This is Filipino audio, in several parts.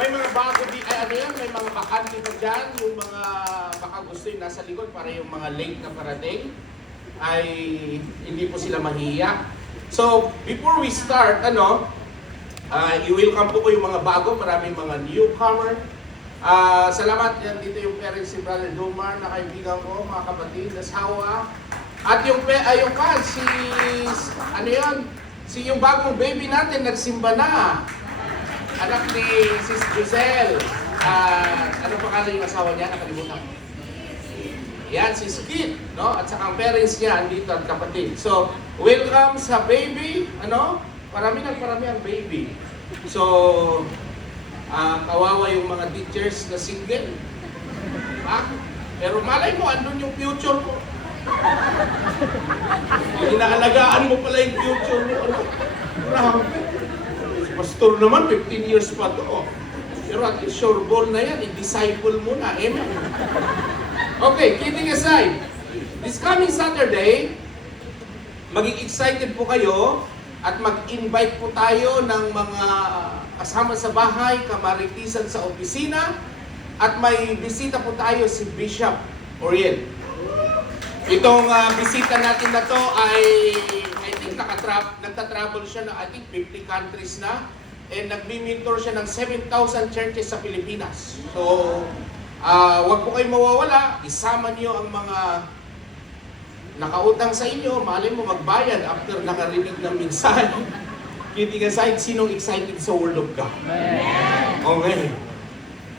May mga bago di, ay ano yan, may mga bakante pa dyan, yung mga baka gusto yung nasa likod para yung mga late na parating ay hindi po sila mahiya. So, before we start, i-welcome po ko yung mga bago, maraming mga newcomer. Salamat yan dito yung parents si Brother Domar na kaibigan ko, mga kapatid, asawa. At yung yung bagong baby natin, nagsimba na. Anak ni Sis Giselle. Ano pangalan yung asawa niya? Nakalimutan ko. Yan, si Skid, no? At saka ang parents niya, andito at kapatid. So, welcome sa baby, Parami ang baby. So, kawawa yung mga teachers na single. Pero malay mo, andun yung future mo. Inaalagaan mo pala yung future mo. Grabe. Pastor naman, 15 years pa to. Pero at least sure born na yan, i-disciple mo na. Amen. Okay, kidding aside. This coming Saturday, maging excited po kayo at mag-invite po tayo ng mga kasama sa bahay, kamaritisan sa opisina, at may bisita po tayo si Bishop Oriel. Itong bisita natin na to ay I think nagtatravel siya na 50 countries na, and nagmi-mentor siya ng 7,000 churches sa Pilipinas. So, wag po kayong mawawala, isama niyo ang mga nakautang sa inyo, malay mo magbayad after nakarinig ng mensahe. Kidding aside, sinong excited sa Word of God? Okay.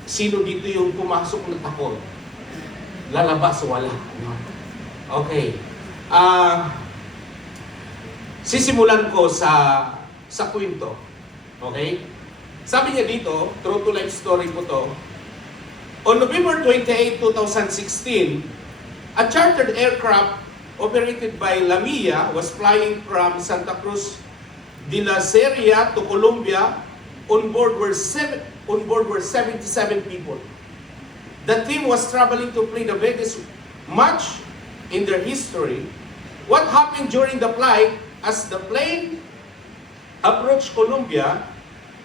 Sino dito yung pumasok na takot? Lalabas, wala. Okay. Sisimulan ko sa kwento. Okay? Sabi niya dito, true to life story po to. On November 28, 2016, a chartered aircraft operated by Lamia was flying from Santa Cruz de la Sierra to Colombia. On board were 77 people. The team was traveling to play the biggest match in their history. What happened during the flight as the plane approached Colombia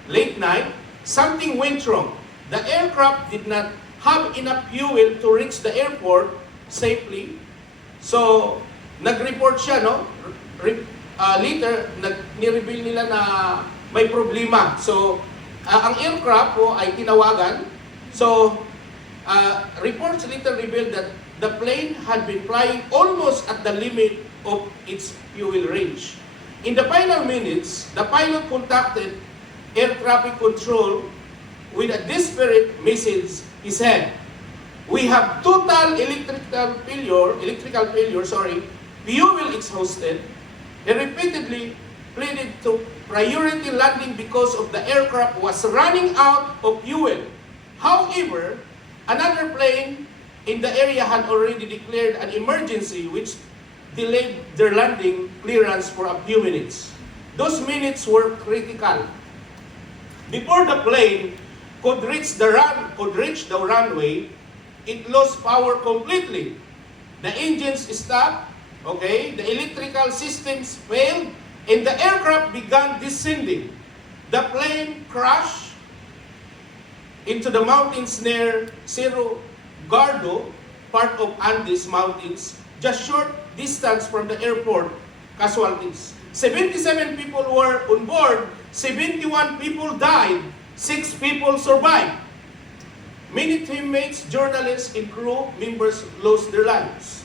late night? Something went wrong. The aircraft did not have enough fuel to reach the airport safely. So, nag-report siya, no? Later, ni-reveal nila na may problema. So, ang aircraft po ay tinawagan. So, reports later revealed that the plane had been flying almost at the limit of its fuel range. In the final minutes, the pilot contacted air traffic control with a desperate message. He said, "We have total electrical failure, fuel exhausted." He repeatedly pleaded to priority landing because of the aircraft was running out of fuel. However, another plane in the area had already declared an emergency which delayed their landing clearance for a few minutes. Those minutes were critical. Before the plane could reach the runway, it lost power completely. The engines stopped, the electrical systems failed, and the aircraft began descending. The plane crashed into the mountains near Cerro Gordo, part of Andes Mountains, just short distance from the airport. Casualties: 77 people were on board, 71 people died, 6 people survived. Many teammates, journalists, and crew members lost their lives.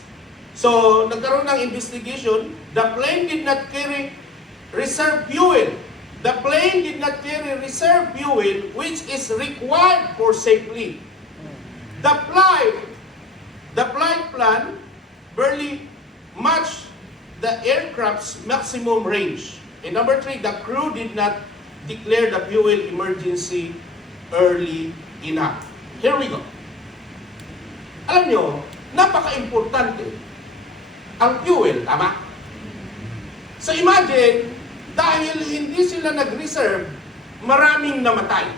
So, nagkaroon ng investigation. The plane did not carry reserve fuel. The plane did not carry reserve fuel which is required for safely. The flight plan barely matched the aircraft's maximum range. And number 3, the crew did not declare the fuel emergency early enough. Here we go. Alam nyo, napaka-importante ang fuel, tama? So imagine, dahil hindi sila nag-reserve, maraming namatay.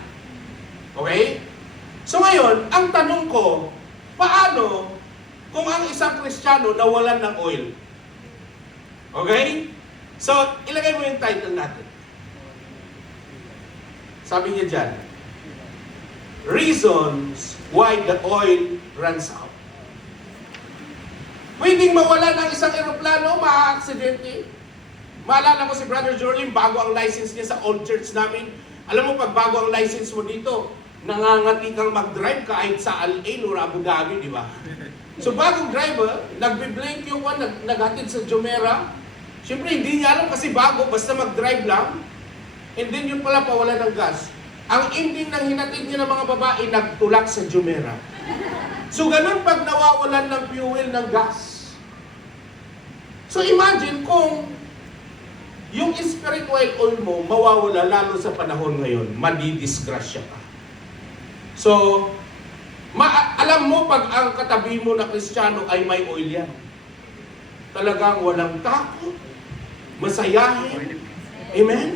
Okay? So ngayon, ang tanong ko, paano kung ang isang Kristiyano nawalan ng oil? Okay? So, ilagay mo yung title natin. Sabi niya dyan, reasons why the oil runs out. Pwedeng mawala ng isang eroplano, maa-aksidente. Maalala ko si Brother Jorlin, bago ang license niya sa old church namin. Alam mo, pag bago ang license mo dito, nangangati kang mag-drive kahit sa Al-Ain or Abu Dhabi, di ba? So bagong driver, nagbe-blink yung one, naghatid sa Jumeirah. Siyempre, hindi niya alam kasi bago, basta mag-drive lang. And then yun pala, pawala ng gas. Ang ending ng hinatid niya ng mga babae, nagtulak sa Jumeirah. So ganun pag nawawalan ng fuel ng gas. So imagine kung yung spiritual oil mo mawawala lalo sa panahon ngayon, madidisgrasya ka. So, alam mo pag ang katabi mo na Kristiyano ay may oil yan. Talagang walang takot, masayahin. Amen?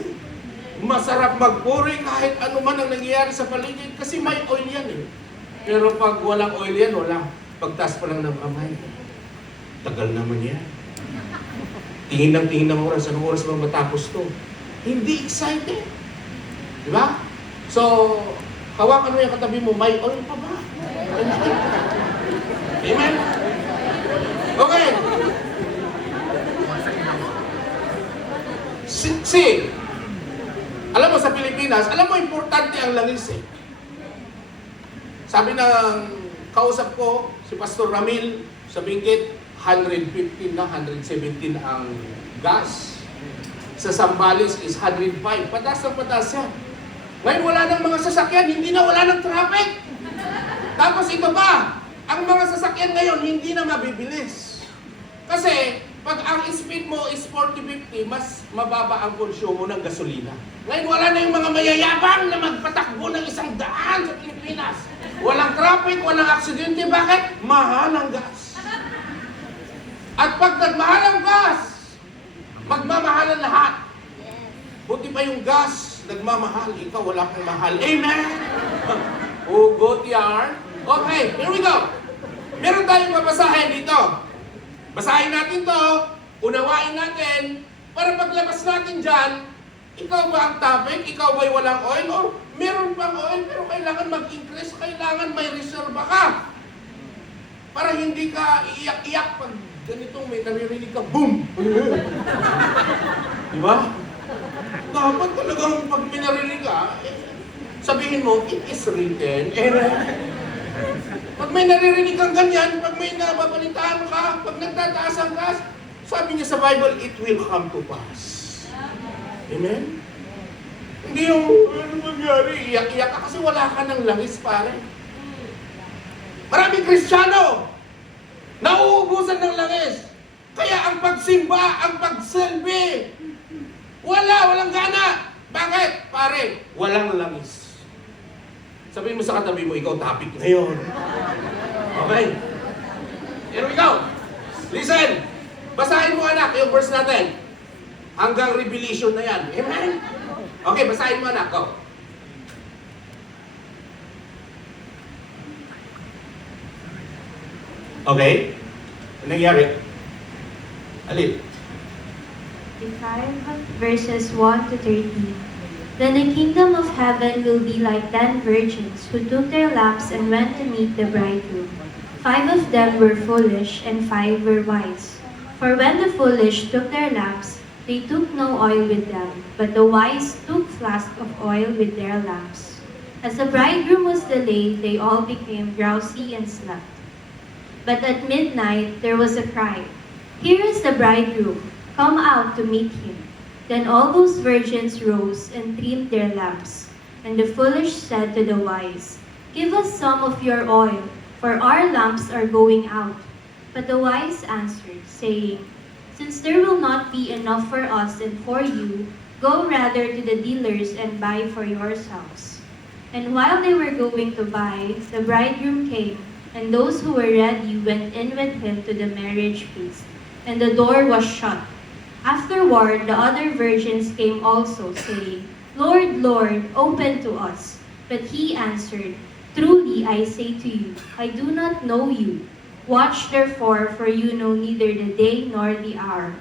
Masarap magpuri kahit ano man ang nangyayari sa paligid kasi may oil yan eh. Pero pag walang oil yan, wala. Pagtas pa lang ng kamay. Tagal naman yan. Tingin ng oras. Anong oras bang matapos to? Hindi excited. Di ba? So, hawakan mo yung katabi mo, may oil pa ba? Amen? Okay. See, alam mo sa Pilipinas, alam mo importante ang langis eh. Sabi ng kausap ko, si Pastor Ramil, sa Benguet, 115 na, 117 ang gas. Sa Zambales is 105. Patas ng patas yan. Ngayon wala ng mga sasakyan, hindi na wala ng traffic. Tapos ito pa, ang mga sasakyan ngayon hindi na mabibilis. Kasi pag ang speed mo is 40-50, mas mababa ang konsumo ng gasolina. Ngayon wala na yung mga mayayabang na magpatakbo ng 100 sa Pilipinas. Walang traffic, walang aksidente. Bakit? Mahal ang gas. At pag nagmahal ang gas, magmamahalan lahat. Buti pa yung gas, nagmamahal. Ikaw wala kang mahal. Amen? Ugot yarn. Okay, here we go. Meron tayong mabasahin dito. Basahin natin to, unawain natin, para paglabas natin dyan, ikaw ba ang topic? Ikaw ba'y walang oil? Or meron pang oil pero kailangan mag-increase, kailangan may reserva ka. Para hindi ka iiyak-iyak pag ganitong may naririnig ka, boom! Di ba? Dapat talagang pag may naririnig ka, sabihin mo, it is written. Pag may naririnig kang ganyan, pag may nababalitaan ka, pag nagtataas ang gas, sabi niya sa Bible, it will come to pass. Amen? Hindi yung, ano mangyari, iyak-iyak ka kasi wala ka ng langis, pare. Maraming Kristiyano, nauubusan ng langis. Kaya ang pagsimba, ang pagselbi, walang gana. Bakit? Pare, walang langis. Sabihin mo sa katabi mo, ikaw topic ngayon. Okay? Here we go. Listen. Basahin mo anak, yung verse natin. Hanggang Revelation na yan. Amen? Okay, basahin mo anak. Go. Okay? Ano nangyari? Alin? 5 verses 1 to 13. Then the kingdom of heaven will be like 10 virgins who took their lamps and went to meet the bridegroom. 5 of them were foolish and 5 were wise. For when the foolish took their lamps, they took no oil with them, but the wise took flasks of oil with their lamps. As the bridegroom was delayed, they all became drowsy and slept. But at midnight there was a cry, "Here is the bridegroom, come out to meet him." Then all those virgins rose and trimmed their lamps. And the foolish said to the wise, "Give us some of your oil, for our lamps are going out." But the wise answered, saying, "Since there will not be enough for us and for you, go rather to the dealers and buy for yourselves." And while they were going to buy, the bridegroom came, and those who were ready went in with him to the marriage feast, and the door was shut. Afterward, the other virgins came also, saying, "Lord, Lord, open to us." But he answered, "Truly I say to you, I do not know you. Watch therefore, for you know neither the day nor the hour."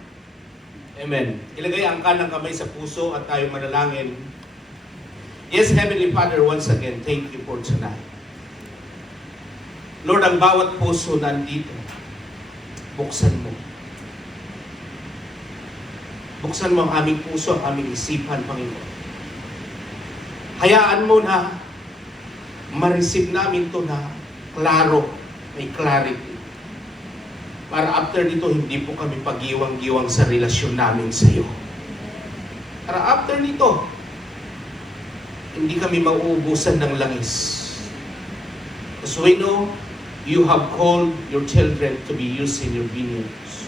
Amen. Ilagay ang kanang kamay sa puso at tayo manalangin. Yes, Heavenly Father, once again, thank you for tonight. Lord, ang bawat puso nandito, buksan mo. Buksan mo ang aming puso, ang aming isipan, Panginoon. Hayaan mo na ma-receive namin to na klaro, may clarity. Para after nito, hindi po kami pagiwang-giwang sa relasyon namin sa iyo. Para after nito, hindi kami mauubusan ng langis. Because we know, you have called your children to be used in your vineyards,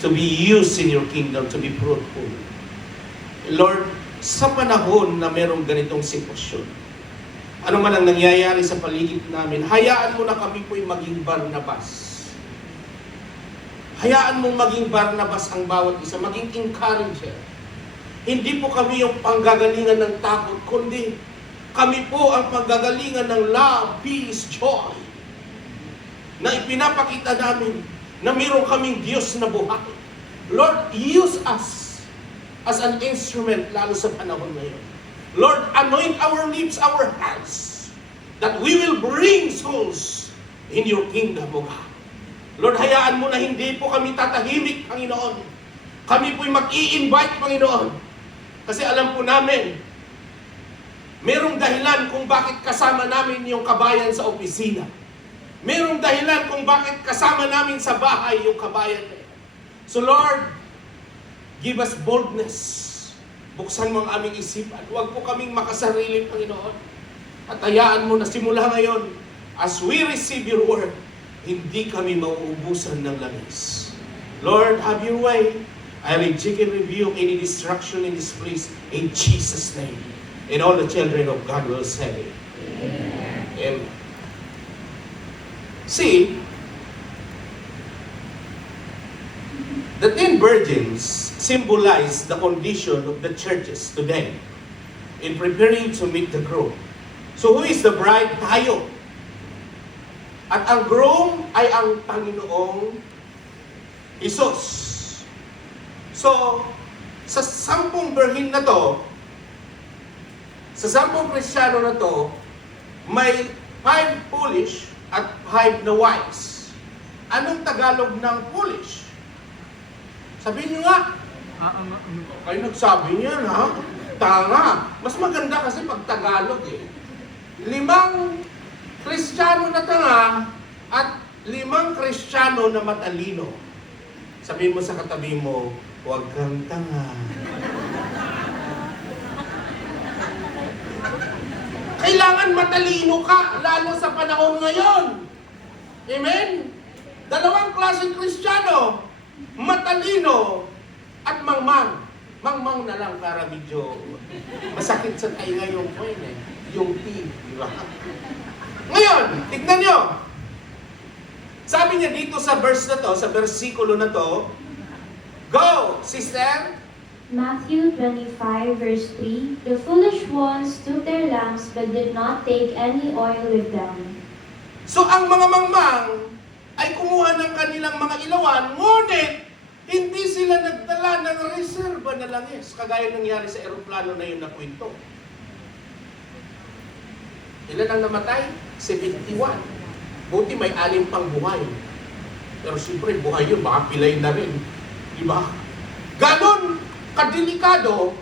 to be used in your kingdom, to be fruitful. Lord, sa panahon na merong ganitong sitwasyon, ano man ang nangyayari sa paligid namin, hayaan mo na kami po'y maging Barnabas. Hayaan mong maging Barnabas ang bawat isa, maging encourager. Hindi po kami yung panggagalingan ng takot, kundi kami po ang panggagalingan ng love, peace, joy, na ipinapakita namin na mayroon kaming Diyos na buhay. Lord, use us as an instrument, lalo sa panahon ngayon. Lord, anoint our lips, our hands, that we will bring souls in your kingdom, O God. Lord, hayaan mo na hindi po kami tatahimik, Panginoon. Kami po'y mag-i-invite, Panginoon. Kasi alam po namin, merong dahilan kung bakit kasama namin yung kabayan sa opisina. Merong dahilan kung bakit kasama namin sa bahay yung kabayan. So Lord, give us boldness. Buksan mo ang aming isipan. Huwag po kaming makasarili, Panginoon. At hayaan mo na simula ngayon, as we receive your word, hindi kami mauubusan ng langis. Lord, have your way. I reject and rebuke any destruction in this place in Jesus' name. And all the children of God will say, Amen. Amen. See, the 10 virgins symbolize the condition of the churches today in preparing to meet the groom. So who is the bride? Tayo. At ang groom ay ang Panginoong Isus. So, sa 10 birhin na to, sa 10 Kristiyano na to, may 5 foolish at 5 na wise. Anong Tagalog ng foolish? Sabihin nyo nga. Kayo nagsabi niyan, ha? Tanga. Mas maganda kasi pag Tagalog eh. 5 Kristiyano na tanga at 5 Kristiyano na matalino. Sabihin mo sa katabi mo, huwag kang tanga. Kailangan matalino ka, lalo sa panahon ngayon. Amen? 2 klaseng Kristiyano, matalino at mangmang. Mangmang na lang para medyo masakit sa tayo ngayong point eh. Yung T, di ba? Ngayon, tignan nyo. Sabi niya dito sa verse na to, sa versikulo na to, go, sister! Matthew 25 verse 3, The foolish ones took their lamps but did not take any oil with them. So ang mga mangmang ay kumuha ng kanilang mga ilawan, ngunit hindi sila nagdala ng reserba na langis, kagaya nangyari sa eroplano na yun na kwento. Ilan ang namatay? 71. Buti may 6 pang buhay. Pero siyempre, buhay yun, baka pilay na rin. Diba? Ganon kadelikado,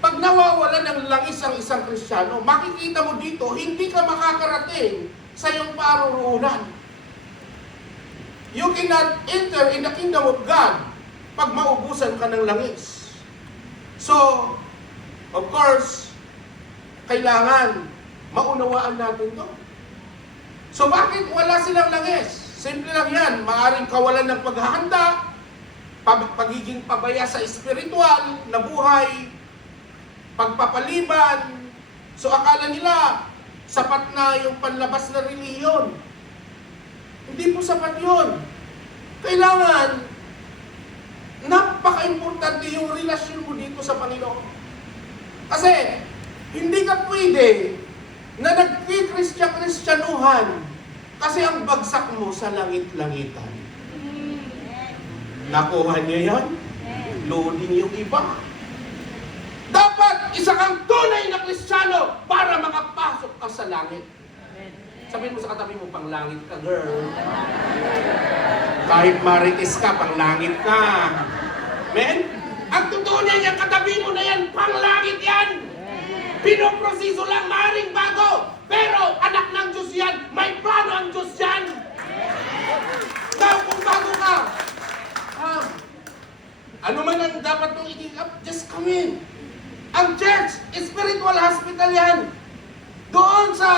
pag nawawala ng langis ang isang Kristiyano, makikita mo dito, hindi ka makakarating sa iyong paruroonan. You cannot enter in the kingdom of God pag maubusan ka ng langis. So, of course, kailangan maunawaan natin to. So bakit wala silang langis? Simple lang yan. Maaring kawalan ng paghahanda, pagiging pabaya sa espiritual na buhay, pagpapaliban. So akala nila, sapat na yung panlabas na relihiyon. Hindi po sapat yun. Kailangan, napaka-importante yung relasyon mo dito sa Panginoon. Kasi, hindi ka pwede na nagki-Kristyanuhan kasi ang bagsak mo sa langit-langitan. Nakuha niyo yan? Loading yung iba. Dapat isa kang tunay na Kristiyano para makapasok ka sa langit. Sabihin mo sa katabi mo, panglangit ka, girl. Kahit marites ka, panglangit ka. Men, ang totoo niya, yung katabi mo na yan, panglangit yan. Pinoproseso lang, maring bago. Pero anak ng Diyos yan, may plano ang Diyos yan. Now, kung bago ka, ano man ang dapat mong i-give up, just come in. Ang church, spiritual hospital yan. Doon sa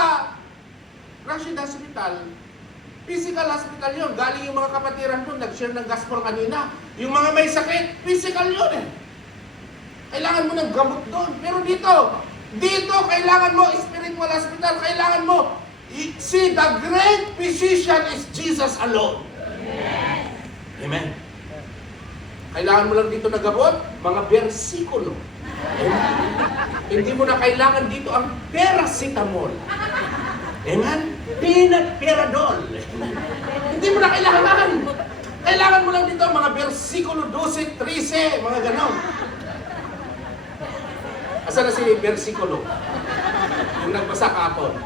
Rashid Hospital, physical hospital yun. Galing yung mga kapatiran doon, nag-share ng gospel kanina. Yung mga may sakit, physical yun eh. Kailangan mo ng gamot doon. Pero dito kailangan mo spiritual hospital. Kailangan mo, see, the great physician is Jesus alone. Amen. Kailangan mo lang dito na gamot, mga bersikulo. Hindi mo na kailangan dito ang paracetamol. Amen? Peanut Peradol. Hindi mo na kailangan. Kailangan mo lang dito ang mga bersikulo 12, 13, mga ganon. Asa na si bersikulo? Yung nagbasa kahapon.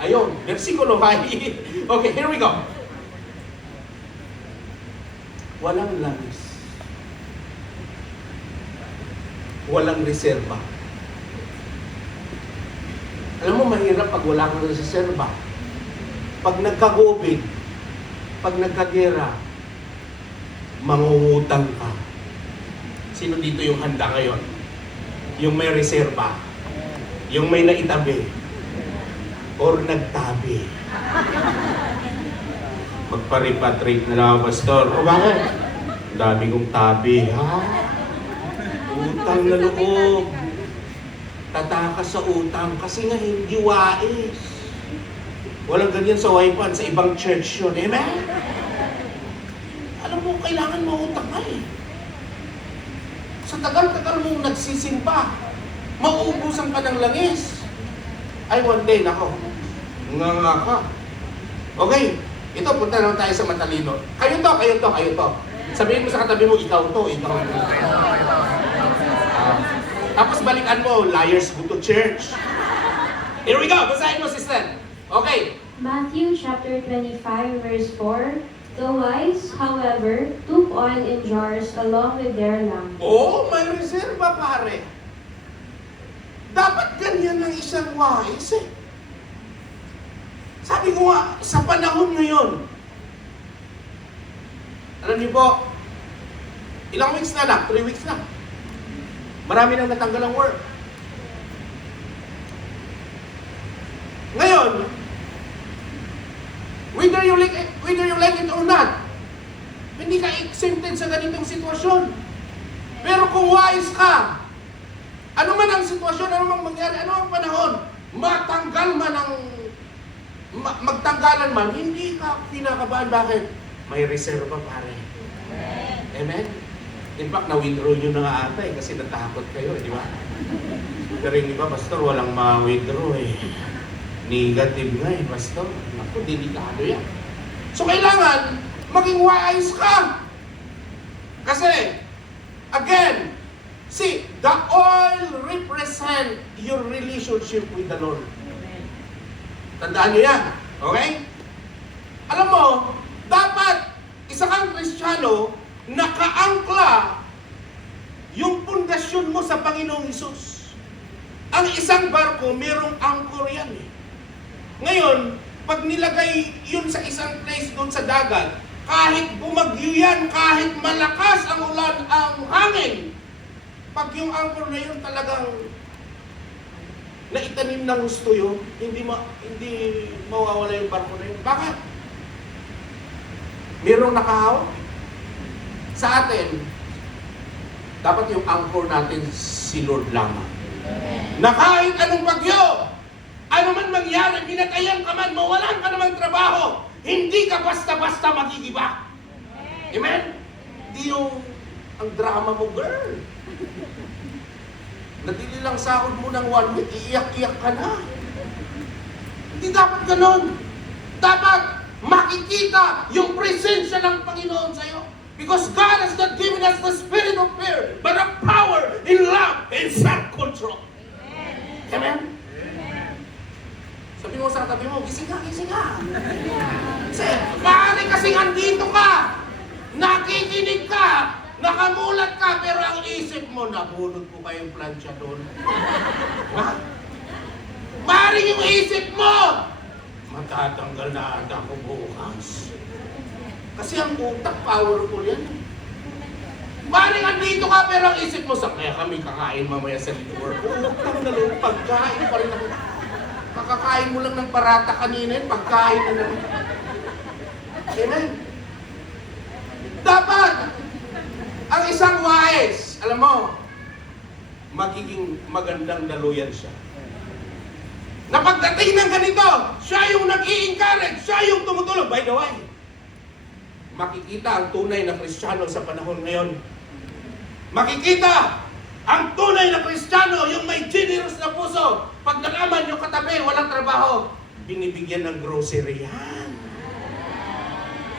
Ayun, bersikulo. Okay, here we go. Walang langis. Walang reserba. Alam mo, mahirap pag wala kang reserba. Pag nagka-COVID, pag nagka-gera, mangungutang ka. Sino dito yung handa ngayon? Yung may reserba, yung may naitabi, or nagtabi. Magpa-repatriate na lang, Pastor. O bakit? Ang dami kong tabi, ha? Utang na loob. Tatakas sa utang kasi nga hindi wais. Walang ganyan sa wipan, sa ibang church yun. Amen? Alam mo, kailangan mo utang ka eh. Sa tagal-tagal mong nagsisimba, mauubusan ka ng langis. Ay, one day, nako, nga ka. Okay, ito, punta naman tayo sa matalino. Kayo to. Sabihin mo sa katabi mo, ikaw to. Tapos balikan mo, liars go to church. Here we go, basahin mo, sister. Okay. Matthew chapter 25, verse 4. The wise, however, took oil in jars along with their lamp. Oh, may reserba, pare. Dapat ganyan ang isang wise eh. Sabi ko nga, sa panahon ngayon, alam niyo po, ilang weeks na lang? 3 weeks na. Marami nang natanggal ang work. Ngayon, whether you like it or not, hindi ka exempted sa ganitong sitwasyon. Pero kung wise ka, ano man ang sitwasyon, ano man mangyari, ano ang panahon, magtanggalan man, hindi ka kinakabahan. Bakit? May reserva, pare. Amen? In fact, na-withdraw nyo na nga ata eh, kasi natakot kayo, di ba? Pero yung iba, Pastor, walang ma-withdraw eh. Negative nga eh, Pastor. Naku, delikado yan. So, kailangan maging wise ka. Kasi, again, see, the oil represent your relationship with the Lord. Tandaan nyo yan. Okay? Alam mo, dapat isa kang Kristiyano, nakaangkla yung pundasyon mo sa Panginoong Hesus. Ang isang barko, merong anchor yan eh. Ngayon, pag nilagay yun sa isang place doon sa dagat, kahit bumagyo yan, kahit malakas ang ulan, ang hangin, pag yung anchor na yun talagang naitanim ng gusto yun, hindi mawawala yung barko na yun. Bakit? Merong nakahawak. Sa atin, dapat yung anchor natin si Lord lamang. Na kahit anong bagyo, ano man mangyari, binatayan ka man, mawalan ka naman trabaho, hindi ka basta-basta magigiba. Amen? Hindi yung ang drama mo, girl. Nadili lang sahod mo ng 1 week, iiyak-iyak ka na. Hindi dapat ganon. Dapat makikita yung presensya ng Panginoon sa'yo. Because God has not given us the spirit of fear, but of power, in love, and self-control. Amen? Sabi mo sa tabi mo, gising ka, gising ka. Maaari kasing andito ka, nakikinig ka, nakamulat ka, pero ang isip mo, nabunod ko kayong plancha doon. Ha? Maaari yung isip mo, matatanggal na ata ko bukas. Kasi ang utak, powerful yan. Maring andito ka, pero ang isip mo, sa kaya kami kakain mamaya sa liquor. Utang na lang, pagkain pa rin ako. Kakakain mo lang ng parata kanina, pagkain na lang. Amen? Dapat, ang isang wise, alam mo, magiging magandang daluyan siya. Na pagdating ng ganito, siya yung nag-i-encourage, siya yung tumutulong. By the way, makikita ang tunay na Kristiyano sa panahon ngayon. Makikita ang tunay na Kristiyano, yung may generous na puso. Pag nalaman yung katabi, walang trabaho, binibigyan ng grocery yan.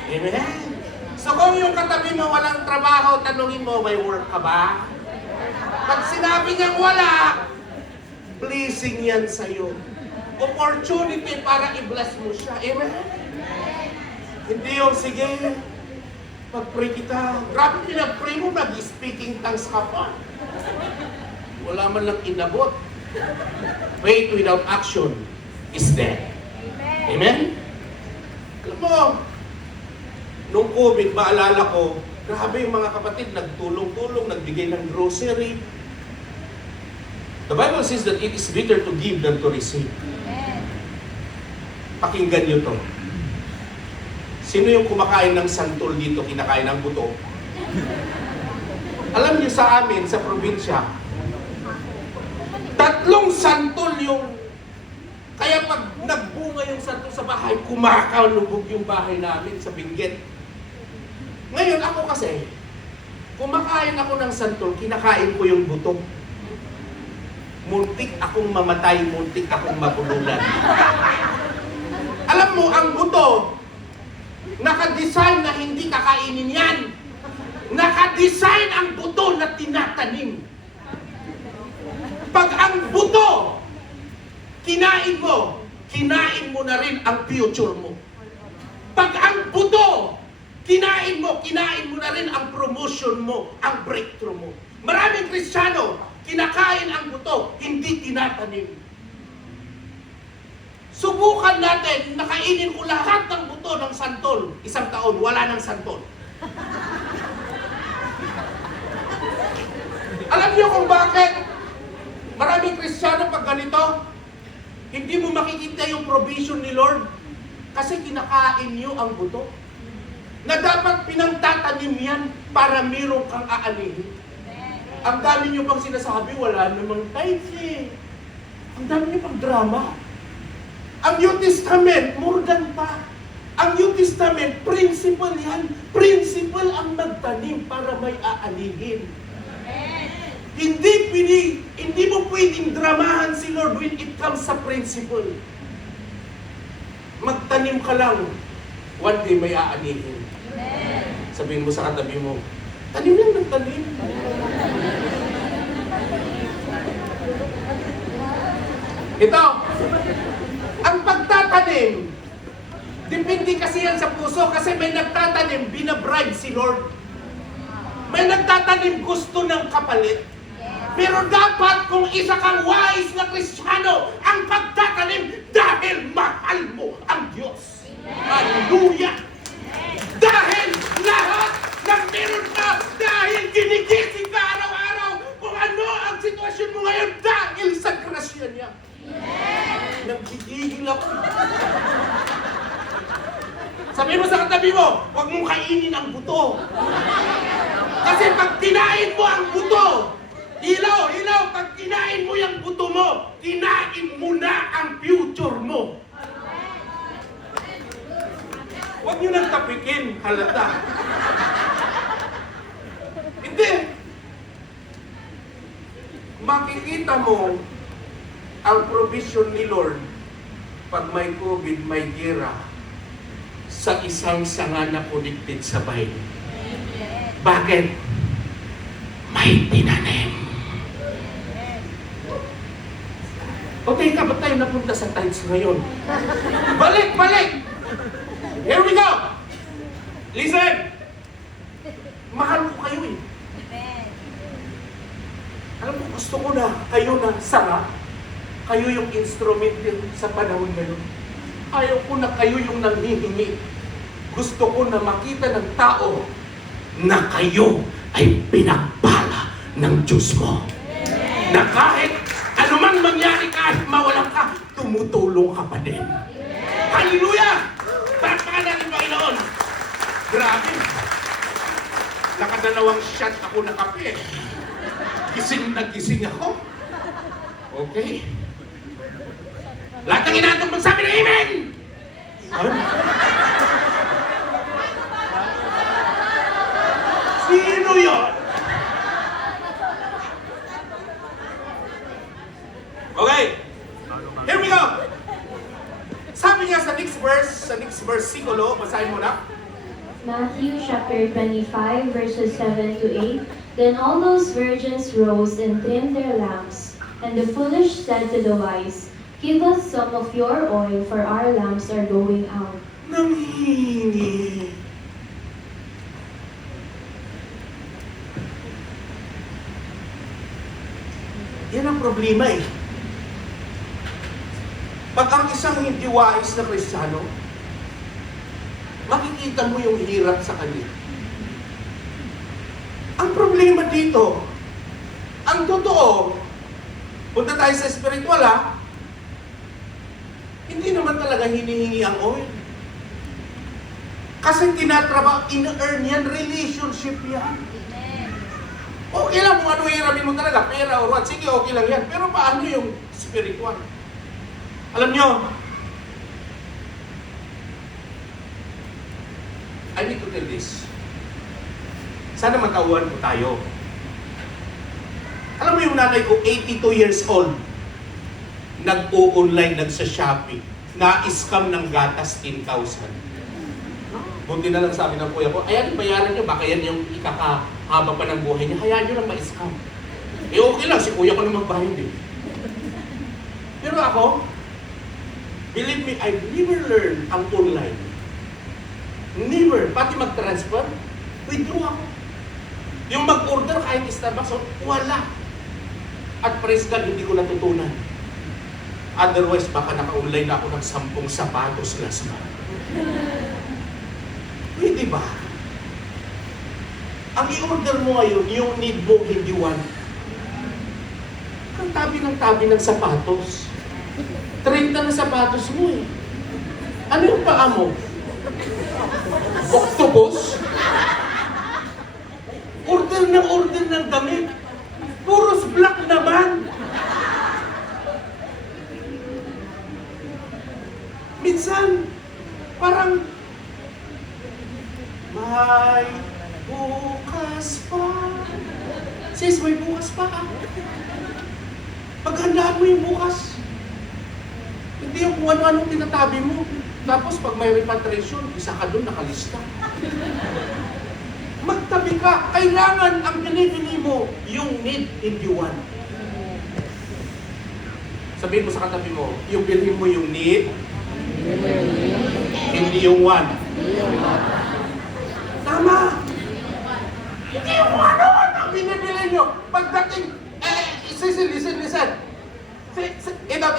Amen? So kung yung katabi mo walang trabaho, tanungin mo, may work ka ba? Pag sinabi niyang wala, blessing yan sa'yo. Opportunity para i-bless mo siya. Amen? Hindi yung, sige, pag-pray kita. Grabe pinag-pray mo, nag-speaking tongues ka pa. Wala man lang inabot. Faith without action is dead. Amen? Alam mo, nung COVID, maalala ko, grabe yung mga kapatid, nagtulong-tulong, nagbigay ng grocery. The Bible says that it is better to give than to receive. Pakinggan niyo to. Sino yung kumakain ng santol dito, kinakain ng buto? Alam niyo sa amin, sa probinsya, 3 santol yung... Kaya pag nagbunga yung santol sa bahay, kumakalubog yung bahay namin sa binggit. Ngayon ako kasi, kumakain ako ng santol, kinakain ko yung buto. Muntik akong mamatay, muntik akong mapululan. Alam mo, ang buto, nakadesign na hindi kakainin yan. Nakadesign ang buto na tinatanim. Pag ang buto, kinain mo na rin ang future mo. Pag ang buto, kinain mo na rin ang promotion mo, ang breakthrough mo. Maraming Kristiyano, kinakain ang buto, hindi tinatanim. Subukan natin, nakainin ko lahat ng buto ng santol. 1 taon, wala ng santol. Alam niyo kung bakit? Maraming Kristiyano pag ganito, hindi mo makikita yung provision ni Lord kasi kinakain niyo ang buto. Na dapat pinangtatanim yan para meron kang aanihin. Ang dami niyo pang sinasabi, wala namang tithes eh. Ang dami niyo pang drama. Ang New Testament, more than pa. Ang New Testament, principle yan. Principle ang magtanim para may aanihin. Hindi mo pwedeng dramahan si Lord when it comes sa principle. Magtanim ka lang, one day may aanihin. Sabihin mo sa katabi mo, tanim lang ng tanim. Ito, ang pagtatanim, depende kasi yan sa puso kasi may nagtatanim, binabribe si Lord. May nagtatanim gusto ng kapalit. Pero dapat kung isa kang wise na Kristiyano, ang pagtatanim dahil mahal mo ang Diyos. Hallelujah! Dahil lahat ng meron ka, dahil ginigising ka araw-araw, kung ano ang sitwasyon mo ngayon, dahil sa grasya niya. Nagigigil ako. Sabihin mo sa katabi mo, huwag mong kainin ang buto. Kasi pag kinain mo ang buto, ilaw, pag kinain mo yung buto mo, kinain mo na ang future mo. Huwag nyo nang tapikin, halata. Hindi. Makikita mo ang provision ni Lord pag may COVID, may gera sa isang sanga na connected sa bahay. Bakit? May tinanim. O teka, ba't tayo napunta sa tides ngayon? Balik! Here we go! Listen! Mahal ko kayo eh. Alam mo, gusto ko na kayo na sanga. Kayo yung instrument din sa panahon ngayon. Ayaw ko na kayo yung nanghihingi. Gusto ko na makita ng tao na kayo ay pinagpala ng Diyos mo. Na kahit anumang mangyari, kahit mawalan ka, tumutulong ka pa din. Hallelujah! Bakit natin, Panginoon? Grabe. Nakadalawang shot ako na kape. Gising na gising ako. Okay. Lahat ng inatong magsabi ng amen! Huh? Sino yun? Okay. Here we go. Sabi niya sa next versikulo, basahin mo na. Matthew chapter 25, verses 7 to 8. Then all those virgins rose and trimmed their lamps. And the foolish said to the wise, "Give us some of your oil, for our lamps are going out." Nanghihingi. Yan ang problema eh. Pag ang isang hindi wais na Kristiyano, makikita mo yung hirap sa kanya. Ang problema dito, ang totoo, punta tayo sa spiritual ha, hindi naman talaga hinihingi ang oil. Kasi tinatrabaho, in-earn yan, relationship yan. Okay lang kung ano hiramin mo talaga, pera or what, sige okay lang yan. Pero paano yung spiritual? Alam nyo, I need to tell this. Sana magkauhan po tayo. Alam mo yung nanay ko, 82 years old, nag-o-online, nagsa-shopping, na-scam ng gatas 10,000. Buti na lang sabi ng kuya ko, ayan, bayaran nyo, baka yan yung ikakahaba pa ng buhay niya, hayaan nyo lang ma-scam. Eh okay lang, si kuya ko na magbayad eh. Pero ako, believe me, I've never learned ang online. Never. Pati mag-transfer, withdraw ako. Yung mag-order kahit Starbucks, wala. At praise God, hindi ko natutunan. Otherwise, baka naka-online na ako ng 10 sapatos last month. Pwede ba? Ang i-order mo ngayon, yung need mo, hindi want. Ang tabi ng sapatos. 30 na sapatos mo eh. Ano yung paa mo? Octopus? Order ng damit. Puros black naman. Minsan, parang may bukas pa. Sis, may bukas pa ah. Paghandaan mo yung bukas. Hindi yung kung ano-anong tinatabi mo. Tapos pag may repatriation, isa ka doon nakalista. Magtabi ka. Kailangan ang binibili mo yung need, hindi want. Sabihin mo sa katabi mo, yung bilhin mo yung need, hindi yung want. Tama! Hindi yung ano-ano ang binibili nyo. Pagdating, listen.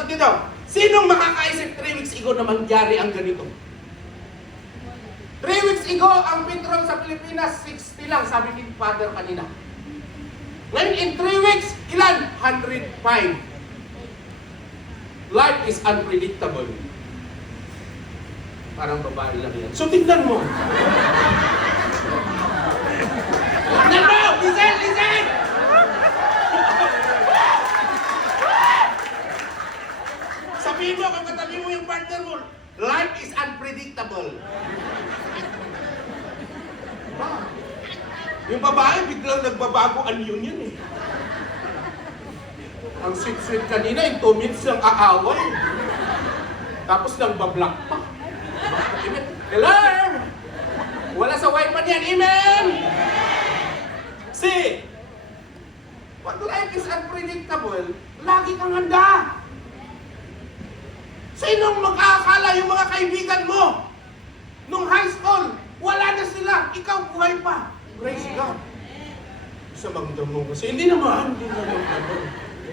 Ito. Sinong makakaisip 3 weeks ago na mangyari ang ganito? 3 weeks ago, ang petrol sa Pilipinas, 60 lang, sabi ni Father kanina. Ngayon, in 3 weeks, ilan? 105. Life is unpredictable. Parang babae lang yan. So, tignan mo. Tignan mo! Listen! Sabihin mo, kung katabi mo yung partner mo, life is unpredictable. Yung babae, biglang nagbabago ang union eh. Ang sweet-sweet kanina, in 2 minutes lang aaway. Tapos nang bablock pa. Hello! Wala sa wife man yan, amen! See, pag life is unpredictable, lagi kang handa. Sinong mag-aakala yung mga kaibigan mo? Nung high school, wala na sila. Ikaw buhay pa. Praise God. Sa magdamo kasi, hindi naman.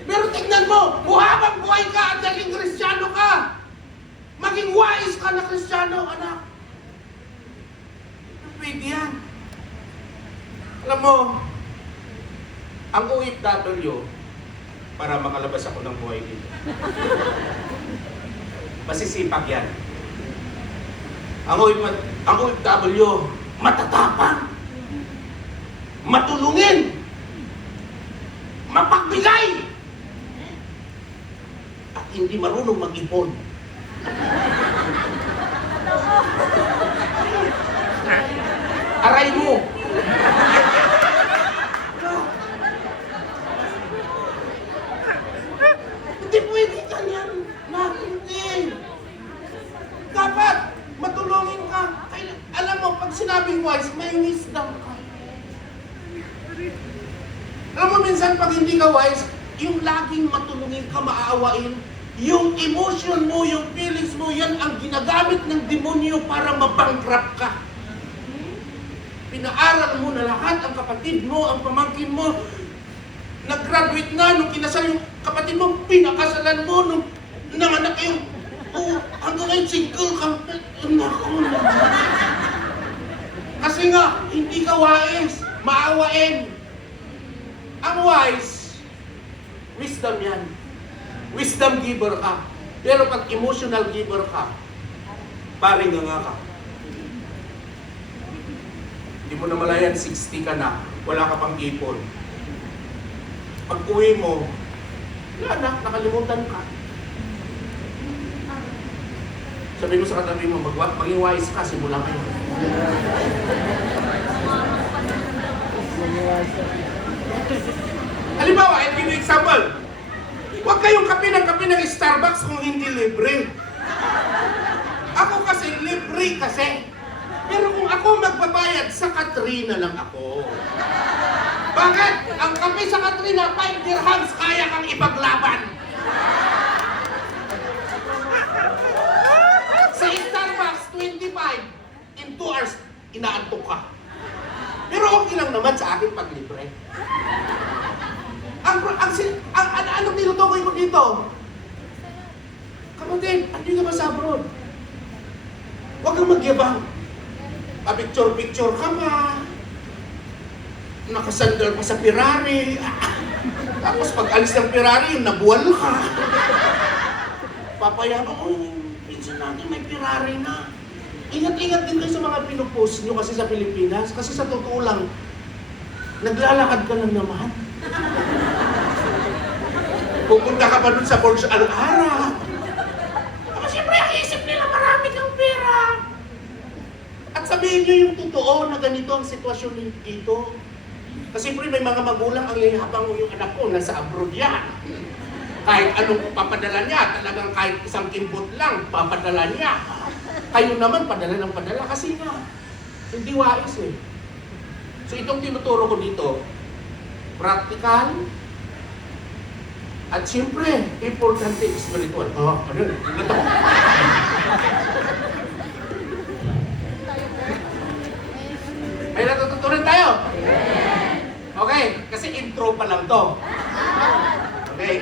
Pero tignan mo, habang buhay ka at naging Kristiyano ka. Maging wise ka na Kristiyano, anak. Pwede yan. Alam mo, ang OFW, para makalabas ako ng buhay dito. Masisipag yan. Ang OFW, matatapang, matulungin, mapagbigay, at hindi marunong mag-ipon. Aray mo! Hindi pwede ganyan. Hindi. Dapat matulungin ka. Alam mo, pag sinabing wise, may wisdom ka. Alam mo, minsan pag hindi ka wise, yung laging matulungin ka, maaawain, yung emotion mo, yung feelings mo, yan ang ginagamit ng demonyo para mabankrupt ka. Pinaaral mo na lahat, ang kapatid mo, ang pamangkin mo, nag-graduate na, nung kinasal yung kapatid mo, pinakasalan mo, nung nanganak yung, hanggang ngayon single ka. Naku. Kasi nga, hindi ka wise, maawain. Ang wise, wisdom yan. Wisdom giver ka. Pero pag emotional giver ka, paring nga ka. Hindi mo na malayan, 60 ka na, wala ka pang ipon. Pag uwi mo, wala na, nakalimutan ka. Sabi mo sa katabi mo, maging wise ka, simula ngayon. Halimbawa, I'll give you example. Huwag kayong kape ng Starbucks kung hindi libre. Ako kasi, libre kasi. Pero kung ako magbabayad, sa Katrina lang ako. Bakit? Ang kape sa Katrina, 5 dirhams, kaya kang ipaglaban. Sa Starbucks, 25. In 2 hours, inaantok ka. Pero okay lang naman sa akin pag libre. Anong tinutukoy ko dito? Kapatid, hindi ka ba sa abroad? Huwag kang magyabang. Pa-picture-picture ka pa. Nakasandal pa sa Ferrari. Tapos pag alis ng Ferrari, nabuwal ka. Papayabang, pinsan natin may Ferrari na. Ingat-ingat din kayo sa mga pinupost nyo kasi sa Pilipinas. Kasi sa totoo lang, naglalakad ka lang naman. Pupunta ka pa dun sa Burj Al Arab. Pero siyempre, ang isip nila marami kang pera. At sabihin nyo yung totoo na ganito ang sitwasyon dito. Kasi siyempre may mga magulang ang habang yung anak ko nasa abroad yan. Kahit anong papadala niya, talagang kahit isang kimbot lang, papadala niya. Kayo naman, padala ng padala. Kasi nga, hindi wais eh. So itong tinuturo ko dito, practical, at siyempre, importante spiritual. Ano yun? Ulat ako. May natututunan tayo? Okay, kasi intro pa lang to. Okay.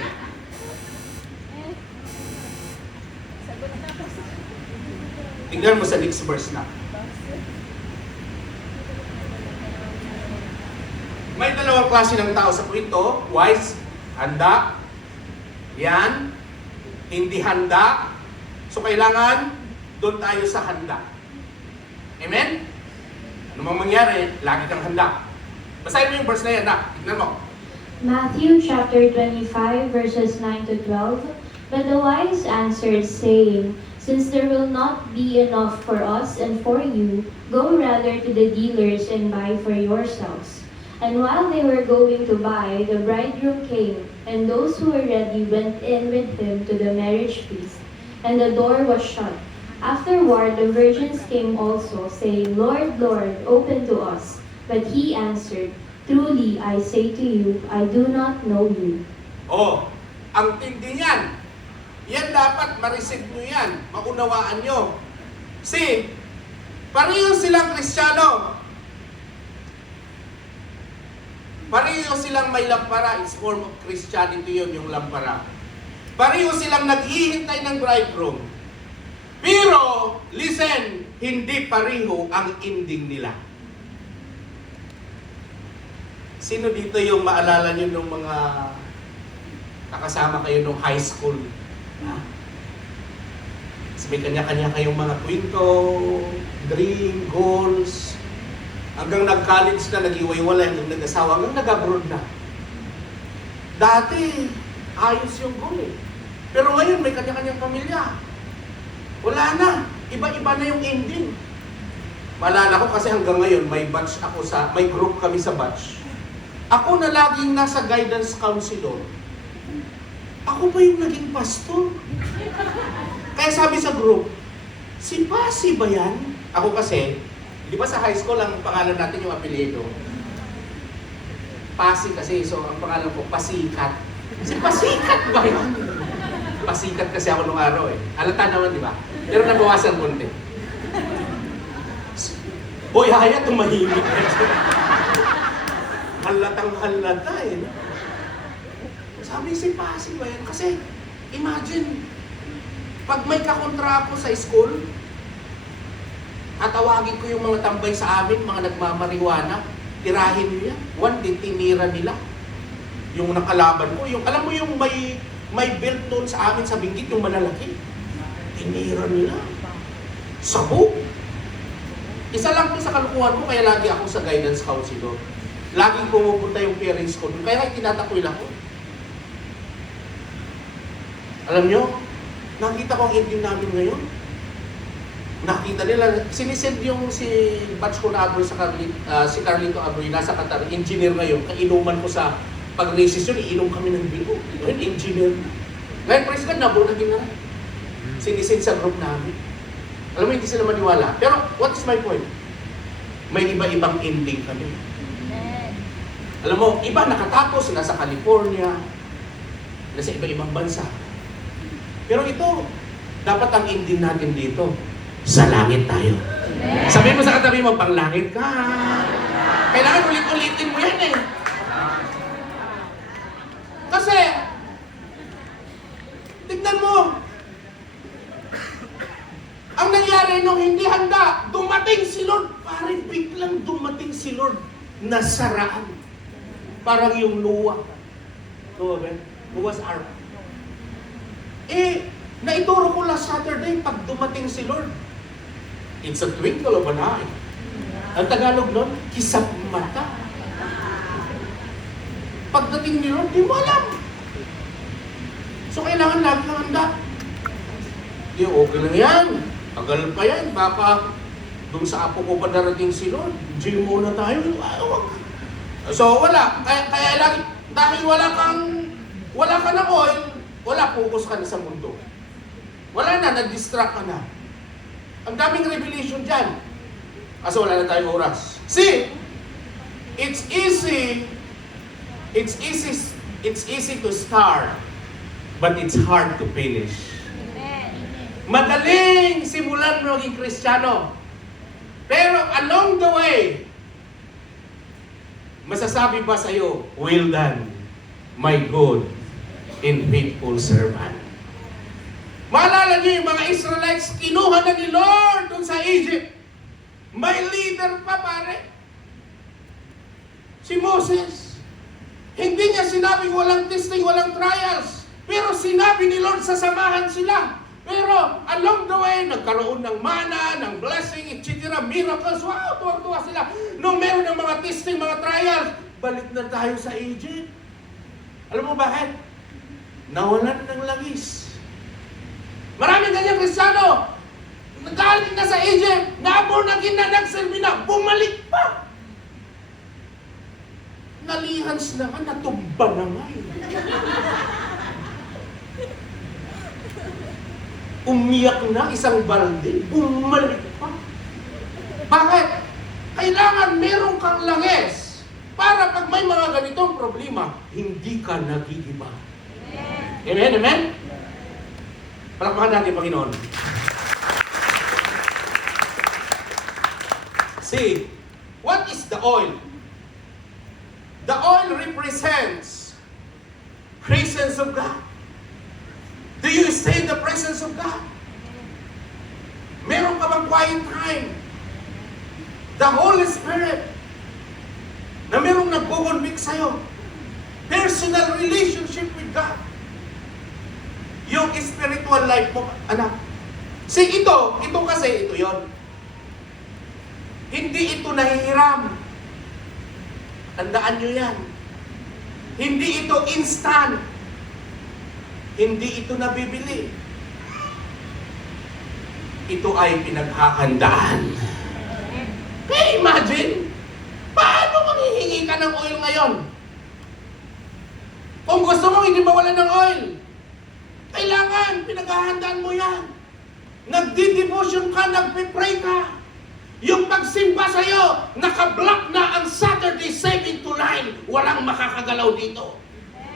Tingnan mo sa next verse na. May dalawang klase ng tao sa kwento, wise, handa, yan, hindi handa. So kailangan doon tayo sa handa. Amen? Ano mang mangyari, lagi kang handa. Basahin mo yung verse na yan, tignan mo. Matthew chapter 25 verses 9 to 12. But the wise answered, saying, Since there will not be enough for us and for you, go rather to the dealers and buy for yourselves. And while they were going to buy, the bridegroom came, and those who were ready went in with him to the marriage feast. And the door was shut. Afterward, the virgins came also, saying, Lord, Lord, open to us. But he answered, Truly, I say to you, I do not know you. Oh, ang tindi niyan. Yan dapat ma-receive nyo yan. Maunawaan nyo. See, pareho silang Kristiyano. Pareho silang may lampara. It's form of Christianity yun, yung lampara. Pareho silang naghihintay ng bridegroom. Pero, listen, hindi pareho ang ending nila. Sino dito yung maalala nyo nung mga nakasama kayo nung high school? Ha? May kanya-kanya kayong mga kwento, dream, goals. Hanggang nag-college na, nag-iwaiwalay, hanggang nag-asawa, hanggang nag-abroad na. Dati, ayos yung goal eh. Pero ngayon, may kanya-kanyang pamilya. Wala na. Iba-iba na yung ending. Maalala ko kasi hanggang ngayon, may batch ako may group kami sa batch. Ako na laging nasa guidance counselor. Ako ba yung naging pastor? Kaya sabi sa group, si Pasi ba yan? Ako kasi, di ba sa high school ang pangalan natin yung apelyido? Pasi kasi, so ang pangalan ko, Pasikat. Si Pasikat ba yan? Pasikat kasi ako nung araw eh. Halata naman, di ba? Pero nabawasan konti. Boy, haya tumahimik. Halatang halata eh. Sabi si Pasi ba yan? Kasi, imagine, pag may kakontra ako sa school, tatawagin ko yung mga tambay sa amin, mga nagmamariwana, tirahin niya. One day, tinira nila. Yung nakalaban ko, yung, alam mo yung may belt doon sa amin sa binggit, yung malalaki. Tinira nila. Sabog. Isa lang to sa kalukuhan ko, kaya lagi ako sa guidance counselor. Laging pumupunta yung parents ko. Kaya tinatakwil ako. Alam nyo, nakita ko ang ending namin ngayon. Nakita nila, sinisend yung si batch ko na Agroy si Carlito Agroy, nasa Qatar, engineer ngayon, kainuman ko sa pag-races yun, iinom kami ng bigo. Ngayon, engineer. Ngayon, president, nabunagin na rin. Sinisend sa group namin. Alam mo, hindi sila maniwala. Pero, what is my point? May iba-ibang ending kami. Alam mo, iba nakatapos, nasa California, nasa iba-ibang bansa. Pero ito, dapat ang ending natin dito, sa langit tayo. Sabihin mo sa katabi mo, pang langit ka. Kailangan ulit-ulitin mo yan eh. Kasi, tignan mo, ang nangyari nung hindi handa, dumating si Lord. Parang biglang dumating si Lord, nasaraan. Parang yung Noah. Noah ba? Noah's Ark. Naituro ko last Saturday, pag dumating si Lord, it's a twinkle of an eye. Ang Tagalog nun, kisap mata. Pagdating ni Lord, di mo alam. So kailangan lagi ng handa. Di, okay lang yan. Tagal pa yan. Baka dun sa apo ko pa darating si Lord. Gym muna tayo. So wala. Kaya lagi, dahil wala ka ng oil, wala, focus ka na sa mundo. Wala na, nag-distract ka na. Ang daming revelation dyan. Kasi wala na tayong oras. See, it's easy to start, but it's hard to finish. Madaling simulan mo maging Kristiyano. Pero along the way, masasabi ba sa'yo, well done, my good and faithful servant. Maalala niyo yung mga Israelites, kinuha na ni Lord dun sa Egypt. May leader pa, pare. Si Moses. Hindi niya sinabing walang testing, walang trials. Pero sinabi ni Lord, sasamahan sila. Pero along the way, nagkaroon ng mana, ng blessing, etc. Miracles. Wow, tuwang-tuwa sila. Nung meron ng mga testing, mga trials, balik na tayo sa Egypt. Alam mo bakit? Nawalan ng langis. Maraming ganyan Kristiyano. Nagaling na sa Egypt, naabor na nagserbi na, bumalik pa. Nalihans na nga, natumba na nga eh. Umiyak na isang balde, bumalik pa. Bakit? Kailangan meron kang langis para pag may mga ganitong problema, hindi ka nagigiba. Amen? Amen? Palakpakan natin, Panginoon. See, what is the oil? The oil represents presence of God. Do you stay in the presence of God? Meron ka bang quiet time? The Holy Spirit na merong nagpo-convict sa'yo. Personal relationship with God. Yung spiritual life mo, anak. See, ito kasi, ito yon. Hindi ito nahihiram. Tandaan nyo yan. Hindi ito instant. Hindi ito nabibili. Ito ay pinaghahandaan. Kaya imagine, paano manghihingi ka ng oil ngayon? Kung gusto mo hindi mawalan ng oil, kailangan pinaghahandaan mo yan. Nagdi-devotion ka, nagpipray ka. Yung pagsimba sa'yo, naka-block na ang Saturday 7 to 9. Walang makakagalaw dito.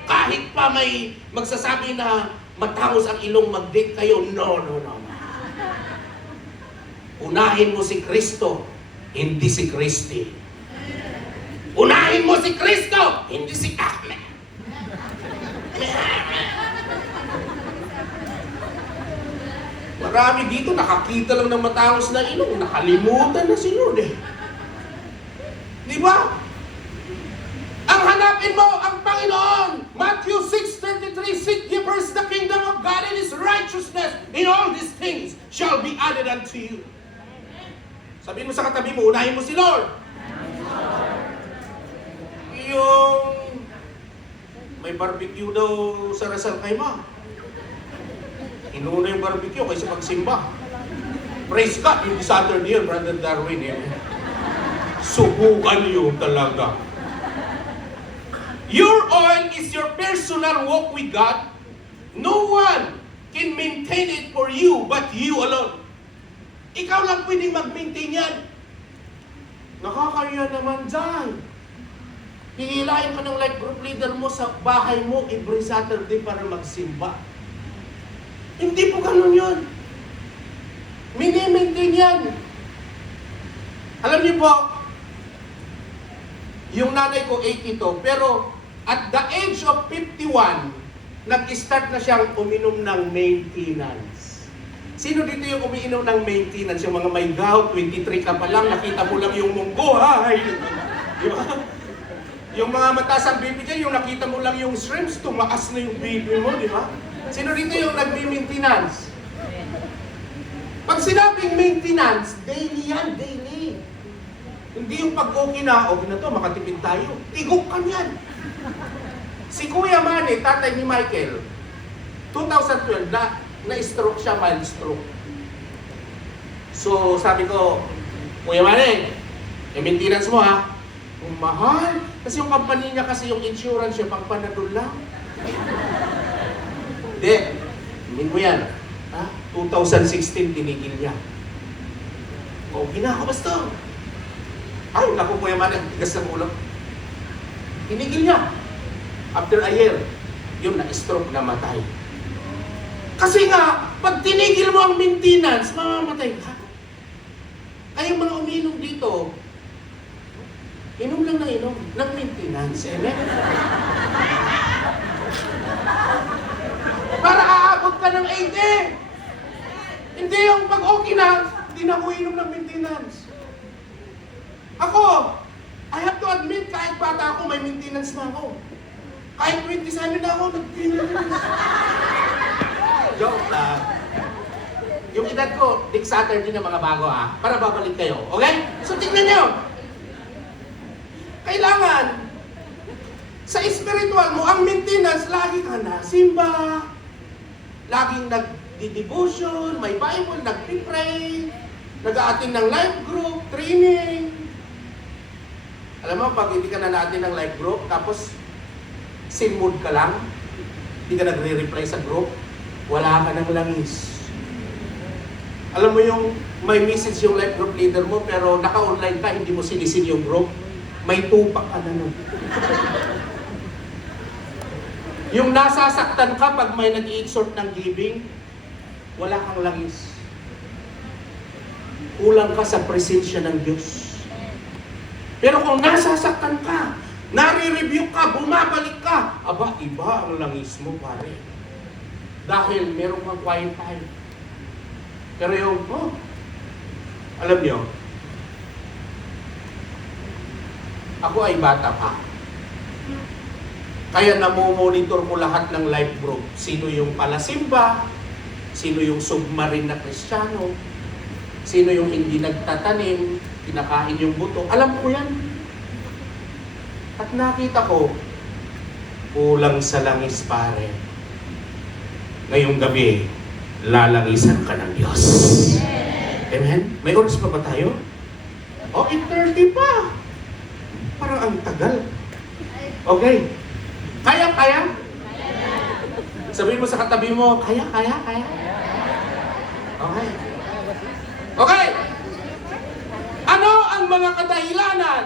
Kahit pa may magsasabi na matangos ang ilong mag-date kayo, no. Unahin mo si Kristo, hindi si Christy. Unahin mo si Kristo, hindi si Ahmed. Marami dito nakakita lang ng matangos na ilong, nakalimutan na si Lord eh. Di ba? Ang hanapin mo ang Panginoon. Matthew 6:33, seek ye first the kingdom of God and His righteousness, and all these things shall be added unto you. Sabihin mo sa katabi mo, unahin mo si Lord. Yung may barbecue daw sa Rizal Kaima. Inuna yung barbecue kaysa magsimba. Praise God, yung Saturday yun, Brother Darwin. Subukan niyo talaga. Your oil is your personal walk with God. No one can maintain it for you but you alone. Ikaw lang pwedeng mag-maintain yan. Nakakaya naman dyan. Hihilahin ka ng life group leader mo sa bahay mo every Saturday para magsimba. Hindi po ganun yun. Mini-maintain yan. Alam niyo po, yung nanay ko 82, pero at the age of 51, nag-start na siyang uminom ng maintenance. Sino dito yung umiinom ng maintenance? Yung mga may gout, 23 ka pa lang, nakita mo lang yung munggohay. Di ba? Yung mga mataas ang baby dyan, yung nakita mo lang yung shrimps, tumaas na yung baby mo, di ba? Sino dito yung nagbi-maintenance? Pag sinabing maintenance, daily yan, daily. Hindi yung pag-okay na to, makatipid tayo. Tigok ka niyan. Si Kuya Manny, tatay ni Michael, 2012, na-stroke siya, mild stroke. So, sabi ko, Kuya Manny, maintenance mo ha. Kung mahal. Kasi yung company niya, kasi yung insurance niya, pang panadol lang. Hindi. Hindi mo yan. Ha? 2016, tinigil niya. Okay na, kamusta? Ay, naku Kuya Manny, tigas ng ulo. Tinigil niya. After a year, yun na-stroke, namatay. Kasi nga, pag tinigil mo ang maintenance, mamamatay ka. Kayong mga umiinom dito, inom lang ng inom, ng maintenance. Amen? Para aabot ka ng 80. Hindi yung pag okay na, hindi na ako inom ng maintenance. Ako, I have to admit, kahit bata ako, may maintenance na ako. Kahit 27 na ako, nag-maintenance. Joke lang. Yung edad ko, next Saturday na mga bago para babalik kayo. Okay? So tignan nyo. Kailangan, sa spiritual mo, ang maintenance, lagi ka na simba, laging nag-devotion, may Bible, nag-pray, nag-a-attend ng life group, training. Alam mo, pag hindi ka na na-attend ng life group, tapos sin mood ka lang, hindi ka nagre-reply sa group, wala ka ng langis. Alam mo yung may message yung life group leader mo, pero naka-online ka, hindi mo sinisin yung group, may tupak ka na nun. Yung nasasaktan ka pag may nag-i-exhort ng giving, wala kang langis. Kulang ka sa presensya ng Diyos. Pero kung nasasaktan ka, nare-review ka, bumabalik ka, aba, iba ang langis mo, pare. Dahil meron kang quiet time. Pero yung, alam niyo, ako ay bata pa. Kaya namomonitor ko lahat ng life group. Sino yung palasimba, sino yung submarine na Kristiyano, sino yung hindi nagtatanim, kinakain yung buto. Alam ko yan. At nakita ko, kulang sa langis, pare. Ngayong gabi, lalangisan ka ng Diyos. Amen? May oras pa ba tayo? 8:30 pa. Parang ang tagal. Okay. Kaya? Sabihin mo sa katabi mo, kaya. Okay. Okay. Ano ang mga kadahilanan?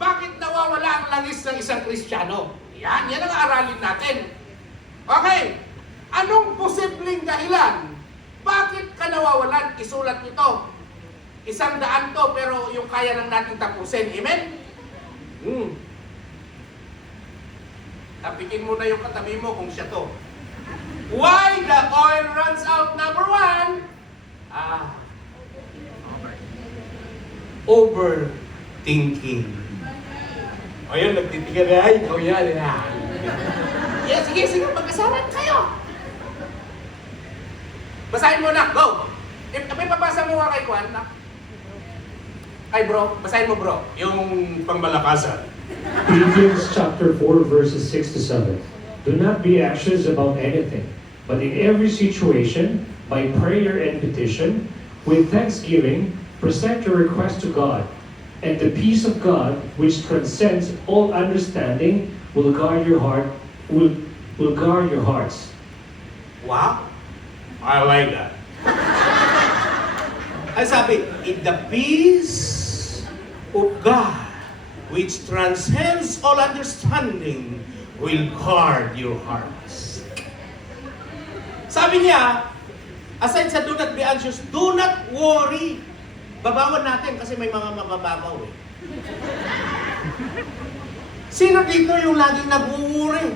Bakit nawawala ang langis ng isang Kristiyano? Yan ang aralin natin. Okay. Anong posibleng dahilan? Bakit ka nawawalan? Isulat nito. 100 to, pero yung kaya lang natin tapusin. Amen? Tapikin mo na yung katabi mo kung siya to. Why the oil runs out? Number 1, overthinking. Ayun, nagtitigan na. Ay, ikaw yan. Yeah, sige, mag-asaran kayo. Basahin mo na, go! May papasa mo kay Juan na? Ay bro, basahin mo bro, yung pangmalakasan. Philippians chapter 4 verses 6 to 7. Do not be anxious about anything, but in every situation, by prayer and petition, with thanksgiving, present your request to God, and the peace of God, which transcends all understanding, will guard your hearts. Wow! I like that. Ay sabi, in the peace of God, which transcends all understanding, will guard your hearts. Sabi niya, aside sa do not be anxious, do not worry. Babawan natin kasi may mga mabababaw eh. Sino dito yung laging nag-uuri?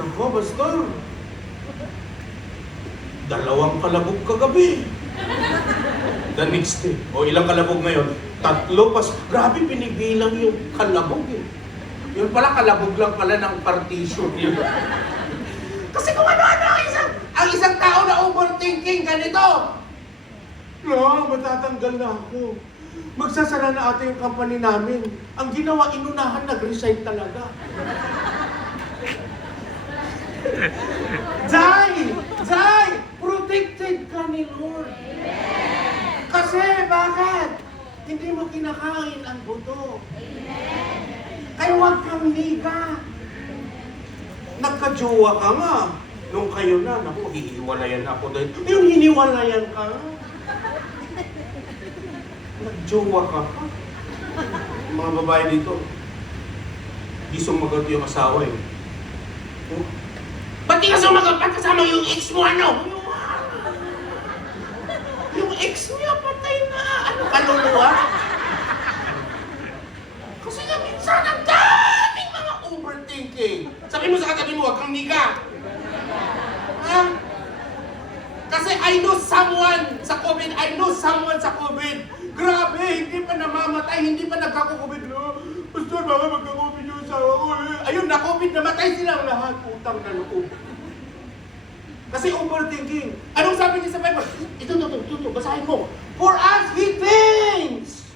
Nako, Pastor. 2 kalabog kagabi. The next day. O ilang kalabog ngayon? 3 pas. Grabe, pinibilang yung kalabog eh. Yun pala, kalabog lang pala ng partition yun. Kasi kung ano-ano ang isang tao na overthinking, ganito. No, matatanggal na ako. Magsasara na ata yung company namin. Ang ginawa, inunahan, nag-resign talaga. Jai! Protected ka ni Lord. Kasi, bakit? Hindi mo kinakain ang buto. Kaya huwag kang liga. Nagka-jowa ka nga. Nung kayo na, naku, hihiwalayan ako dahil. Yung hiniwalayan ka. Nag-jowa ka pa. Mga babae dito, di sumagot yung asawa eh. Ba't di ka sumagot? Ba't kasama yung ex mo ano? Yung ex niya patay na. Ano kaluluwa? Kasi nga minsan ang daming mga overthinking. Sabi mo sa katabi mo, huwag kang niga. Ha? Kasi I know someone sa COVID. Grabe, hindi pa namamatay, hindi pa nagkako-COVID. Pastor, baka magka-COVID yung asawa ko. Ayun, na-COVID, namatay silang lahat. Utang na loob. Kasi overthinking. Anong sabi niya sa Bible? Ito, basahin mo. For as he thinks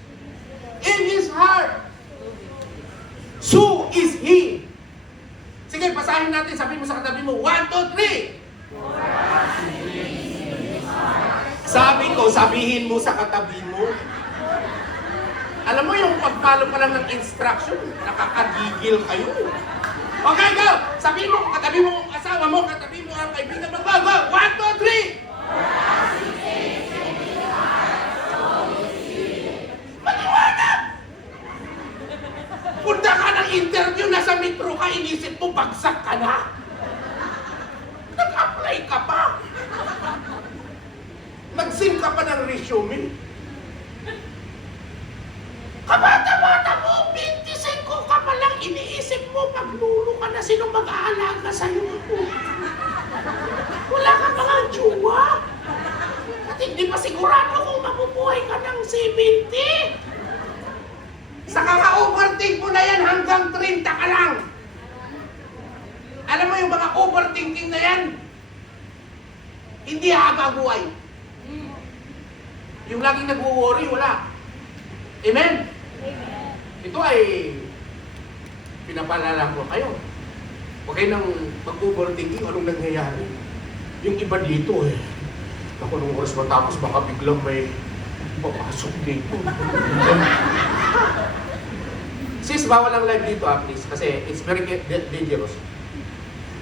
in his heart, so is he. Sige, basahin natin. Sabi mo sa katabi mo, 1, 2, 3. Sabi ko, sabihin mo sa katabi mo. Alam mo yung pag-follow pa lang ng instruction, nakakagigil kayo. Okay, go! Sabihin mo, katabi mo ang asawa mo, katabi mo ang kaibigan mo. Go! 1, 2, 3! Maliwanag! Punta ka ng interview, nasa metro ka, inisip mo, bagsak ka na. ka pa ng resume. Kabata-bata mo, 25 ka pa lang, iniisip mo, paglulo ka na, sino mag-aalaga sa'yo? Wala ka pa nga jowa. At hindi pa sigurado kung mabubuhay ka ng 70. Sa kaka-overthink mo na yan, hanggang 30 ka lang. Alam mo yung mga overthinking na yan, hindi haba buhay. Yung laging nag-worry, wala. Amen? Ito ay pinapalala ko kayo. Huwag kayo nang mag-overthinking anong nangyayari. Yung iba dito ako nung oras matapos baka biglang may papasok dito. Sis, bawal ang live dito please. Kasi it's very dangerous.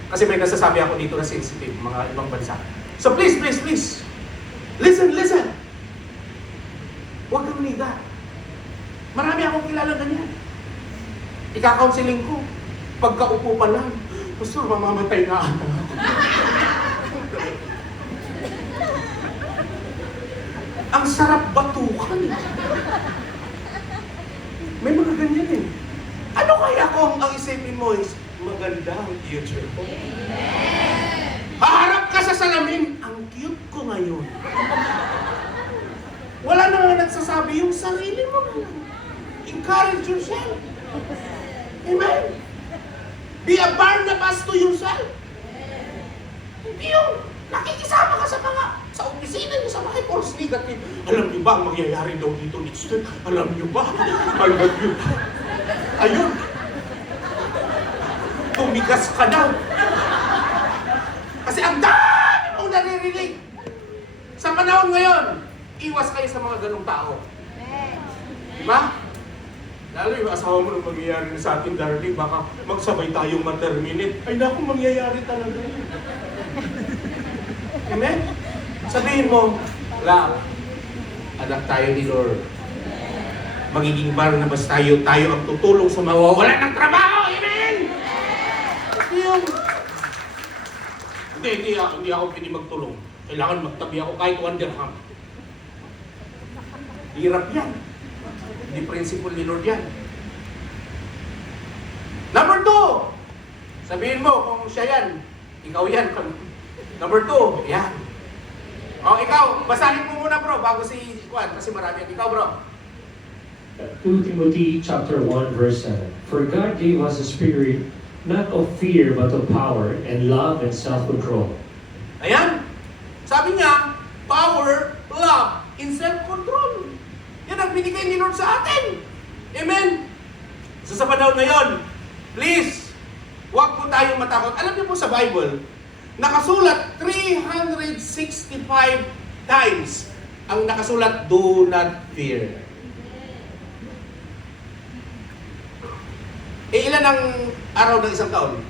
Kasi may nasasabi ako dito na sensitive, mga ibang bansa. So please, please, please. Listen. Huwag kang niga. Marami akong kilala ganyan. Ika-counseling ko. Pagkaupo pa lang, Pastor, mamamatay na ako. Ang sarap batukan. May mga ganyan Ano kaya kung ang isipin mo is maganda ang future ko? Haharap ka sa salamin, ang cute ko ngayon. Wala na nga nagsasabi yung sarili mo na lang. Encourage yourself. Amen? Be a Barnabas to yourself. Hindi yung nakikisama ka sa opisina niyo sa mga false negative. Alam niyo ba ang mangyayari daw dito next week? Alam niyo ba? Alam niyo ba? Ayun. Tumigas ka daw. Kasi ang dami mong naririnig. Sa panahon ngayon, iwas kayo sa mga ganong tao. Diba? Lalo yung asawa mo nung mangyayari sa atin, darling, baka magsabay tayong ma-terminate. Ay naku, mangyayari talaga yun. Amen? Sabihin mo, wala, anak tayo ni Lord. Magiging Barnabas tayo ang tutulong sa mawawalan ng trabaho. Amen? Kasi yung, hindi ako pwede magtulong. Kailangan magtabi ako kahit 1 dirham. Hirap yan. Hindi principle ni Lord yan. Number 2, sabihin mo kung siya yan, ikaw yan. Number 2, yan. O ikaw, basahin mo muna bro, bago si Juan, kasi marami. Ikaw bro. 2 Timothy chapter 1 verse 7. For God gave us a spirit not of fear but of power and love and self-control. Ayan. Sabi niya, power, love, and self-control. Yan ang binigay ni Lord sa atin. Amen? So sa panahon ngayon, please, huwag po tayong matakot. Alam niyo po sa Bible, nakasulat 365 times ang nakasulat, do not fear. Ilan ang araw ng isang taon?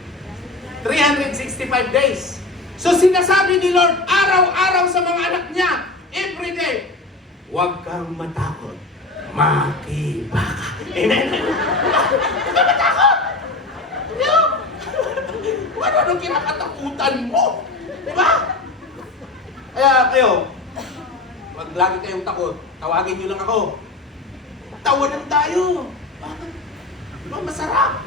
365 days. So sinasabi ni Lord, araw-araw sa mga anak niya, every day, huwag kang matakot, makibaka. Amen? Huwag kang matakot! Ano kinakatakutan mo? Diba? Kaya kayo, wag lagi kayong takot. Tawagin niyo lang ako. Tawanan tayo. Bakit? Diba masarap?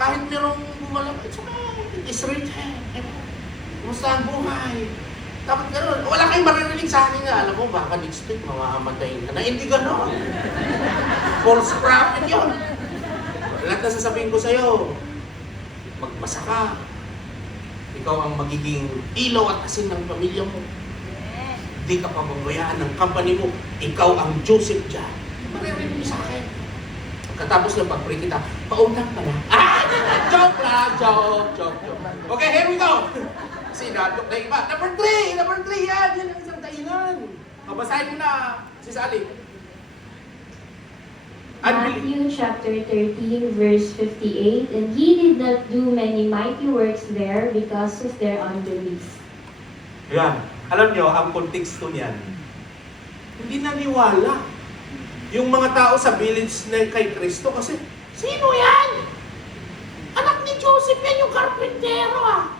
Kahit merong bumalang, it's okay. It's rich. Kumusta ang buhay? Dapat gano'n. Wala kayong maririnig sa akin nga. Alam mo, baka next week mamamatay ka na. Hindi gano'n. False prophet yun. Lahat na sasabihin ko sa'yo, magpasa ka. Ikaw ang magiging ilaw at asin ng pamilya mo. Hindi ka pamangayaan ng company mo. Ikaw ang Joseph dyan. Maririnig mo sa akin. Pagkatapos ng pag-pray kita, pautang pala. Joke lang, joke. Okay, here we go. Sinadok na iba. Number 3 yan. Yan ang isang kainan. Babasahin mo na, si Sally. Matthew chapter 13 verse 58, and he did not do many mighty works there because of their unbelief. Yan. Alam nyo, ang konteksto niyan, hindi naniwala yung mga tao sa village na kay Kristo kasi, sino yan? Anak ni Joseph yan, yung karpintero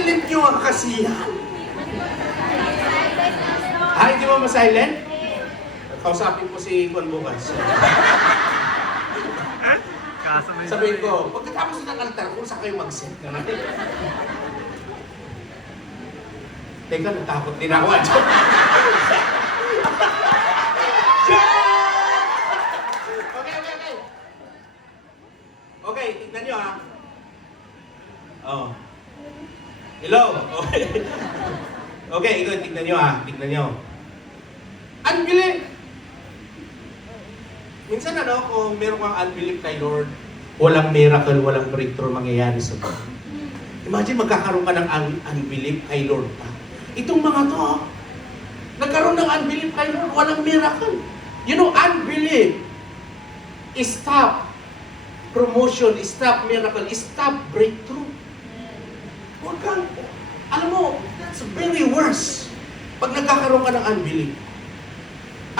silent nyo ang kasi yan. Ay, di ba ma-silent? Kausapin ko si Juan bukas. Sabihin ko, pagkatapos ng altar, kung saan kayo mag-set na natin. Teka, natakot din ako. Okay. Okay, tignan nyo ha. Oh. Hello? Okay. Okay, ikaw tignan nyo ha. Tignan nyo. Unbelief. Minsan kung meron kang unbelief kay Lord, walang miracle, walang breakthrough mangyayari sa buhay. Imagine magkakaroon ka ng unbelief kay Lord pa. Itong mga to, nagkaroon ng unbelief kay Lord, walang miracle. You know, unbelief is stop promotion, stop miracle, stop breakthrough. Huwag kang, alam mo, that's very worse. Pag nagkakaroon ka ng unbelief.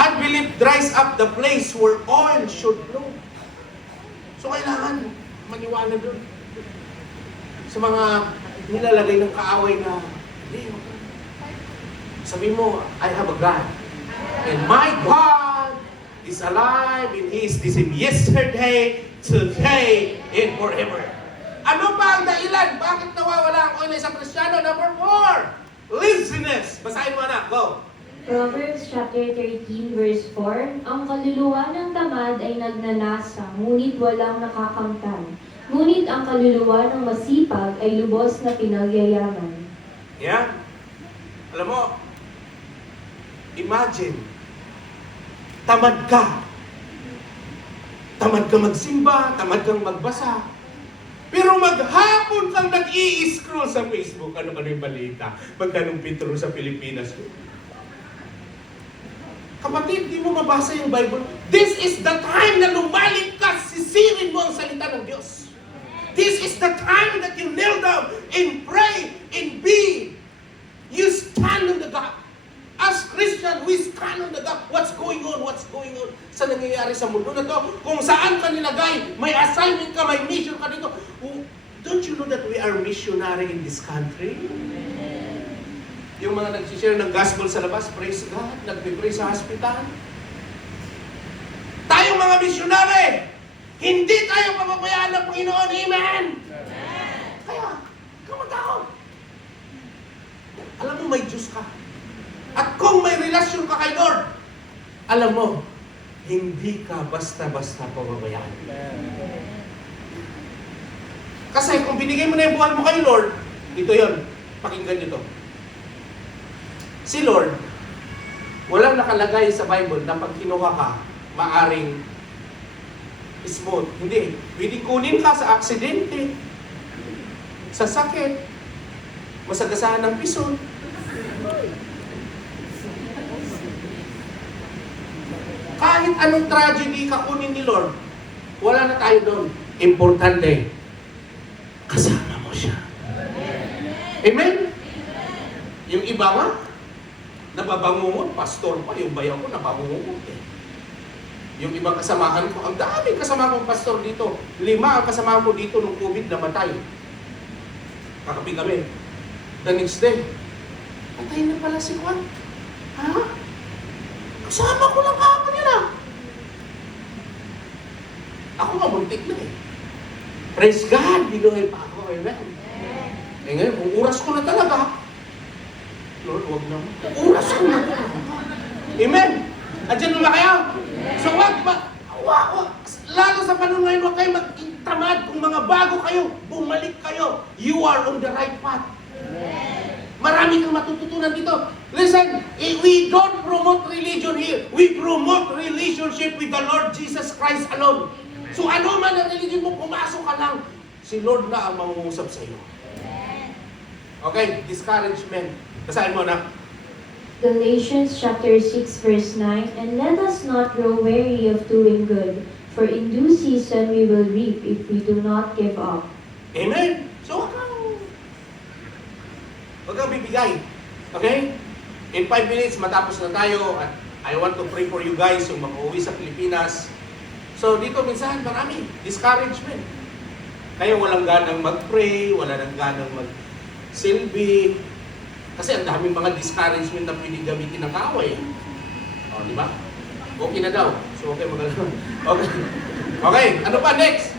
Unbelief dries up the place where oil should flow. So kailangan maniwala doon. Sa mga nilalagay ng kaaway na, sabi mo, I have a God. And my God is alive and He is the same yesterday, today, and forever. Ano pa ang dahilan? Bakit nawawala ang oil sa Kristiyano? Number 4, laziness. Basahin mo anak, go. Proverbs chapter 13 verse 4, Ang kaluluwa ng tamad ay nagnanasa, ngunit walang nakakamtan. Ngunit ang kaluluwa ng masipag ay lubos na pinagyayaman. Yeah. Alam mo, imagine, tamad ka. Tamad ka magsimba, tamad kang magbasa. Pero maghapon kang nag-i-scroll sa Facebook. Ano yung balita? Magkanong Petro sa Pilipinas. Kapatid, di mo mabasa yung Bible. This is the time na lumalik ka, sisirin mo ang salita ng Diyos. This is the time that you kneel down and pray and be. You stand on the gap. As Christian, we stand on the gap. What's going on? What's going on? Sa nangyayari sa mundo na to, kung saan ka nilagay, may assignment ka, may mission ka dito. Don't you know that we are missionary in this country? Yung mga nag-share ng gospel sa labas, praise God, nagpipray sa hospital. Tayong mga missionary, hindi tayo papabayaan ng Panginoon. Amen! Kaya, kamagao. Alam mo, may Diyos ka. At kung may relasyon ka kay Lord, alam mo, hindi ka basta-basta pababayaan. Kasi kung binigay mo na yung buhay mo kay Lord, ito yon, pakinggan nyo to. Si Lord, walang nakalagay sa Bible na pag kinuha ka, maaring smooth. Hindi. Pwedeng kunin ka sa aksidente, sa sakit, masagasaan ng piso. Kahit anong tragedy ka kunin ni Lord, wala na tayo doon. Importante, kasama mo siya. Amen? Yung iba nga, nababangungot, pastor pa, yung bayaw ko nababangungot eh. Yung ibang kasamahan ko, ang daming kasama kong pastor dito. 5 ang kasama ko dito nung COVID namatay. Kakapi kami. The next day, patay na pala si Juan. Ha? Kasama ko lang kahapon yun ah. Ako nga muntik na eh. Praise God, binuhay pa ako. Amen. Eh ngayon, kung oras ko na talaga, Lord, huwag naman. Oras ko na talaga. Amen. Andiyan mo ba kayo? So wag lalo sa panahon ngayon, huwag kayo mag-tamad. Kung mga bago kayo, bumalik kayo. You are on the right path. Marami kang matututunan dito. Listen, we don't promote religion here. We promote relationship with the Lord Jesus Christ alone. So ano man ang religion mo, pumasok ka lang. Si Lord na ang mangungusap sa iyo. Okay, discouragement. Basahin mo na. Galatians chapter 6 verse 9, And let us not grow weary of doing good, for in due season we will reap if we do not give up. Amen. So huwag kang bibigay. Okay? In 5 minutes, matapos na tayo. At I want to pray for you guys yung mag-uwi sa Pilipinas. So dito minsan, marami. Discouragement. Kaya walang ganang mag-pray, wala nang ganang silbi. Kasi ang daming mga discouragement na pwedeng gamitin ng kaaway. O, di ba? Okay na daw. So, okay, magalaman. Okay. Okay, ano pa next?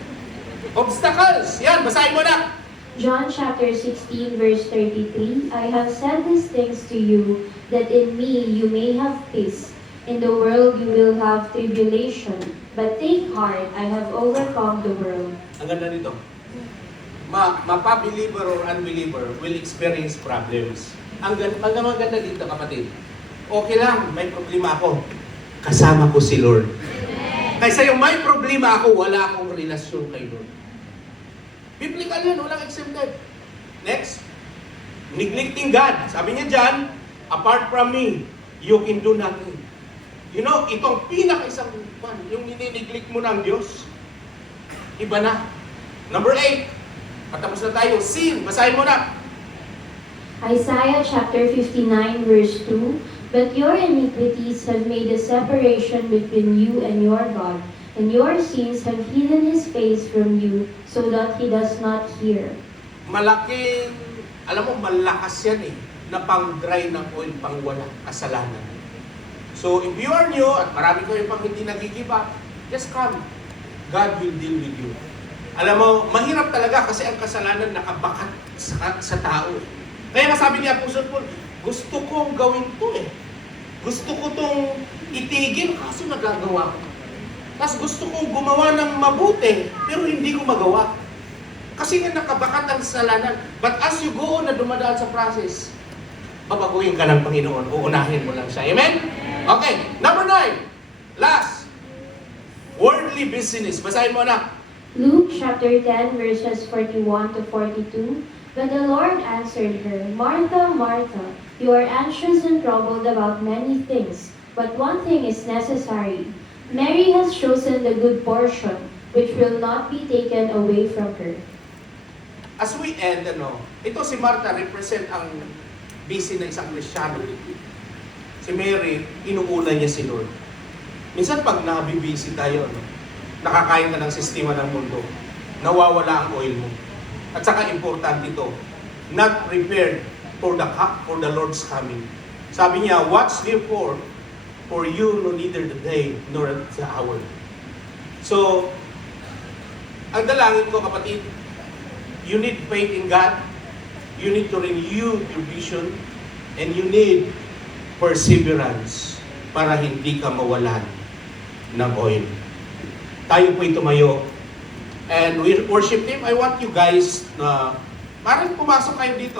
Obstacles. Yan, basahin mo na. John chapter 16 verse 33, I have said these things to you, that in me you may have peace. In the world you will have tribulation, but take heart, I have overcome the world. Ang ganda nito. Mapa-believer or unbeliever will experience problems. Ang ganda dito, kapatid. Okay lang, may problema ako. Kasama ko si Lord. Kaysa yung may problema ako, wala akong relasyon kay Lord. Biblical yan, walang exempted. Next, neglecting God. Sabi niya dyan, apart from me, you can do nothing. You know, itong pinaka-isang yung ninineglect mo ng Diyos, iba na. Number 8, patapos na tayo, sin. Basahin mo na. Isaiah chapter 59 verse 2, but your iniquities have made a separation between you and your God, and your sins have hidden His face from you, so that He does not hear. Malaking, alam mo, malakas yan na pang-dry ng oil, pang-wala, kasalanan. So, if you are new, at marami kayo pang hindi nag-give up, just come. God will deal with you. Alam mo, mahirap talaga kasi ang kasalanan nakabakat sa tao. Kaya nga sabi ni Apostle Paul, gusto kong gawin to Gusto ko tong itigil kasi nagagawa ko. Tapos gusto kong gumawa ng mabuti, pero hindi ko magawa. Kasi nga nakabakat ang kasalanan. But as you go on na dumadaan sa process, babaguhin ka ng Panginoon, uunahin mo lang siya. Amen? Okay, number 9. Last. Worldly business. Basahin mo na. Luke chapter 10 verses 41 to 42, but the Lord answered her, Martha, Martha, you are anxious and troubled about many things, but one thing is necessary. Mary has chosen the good portion, which will not be taken away from her. As we end, ito si Martha represent ang busy na isang Kristyano. Si Mary, inuuna niya si Lord. Minsan pag nabibisi tayo, nakakain ka ng sistema ng mundo, nawawala ang oil mo. At saka importante ito, not prepared for the Lord's coming. Sabi niya, watch therefore, for you know neither the day nor the hour. So, ang dalangin ko, kapatid, you need faith in God, you need to renew your vision, and you need perseverance para hindi ka mawalan ng oil. Tayo po'y tumayo and we worship Him. I want you guys na parang pumasok kayo dito.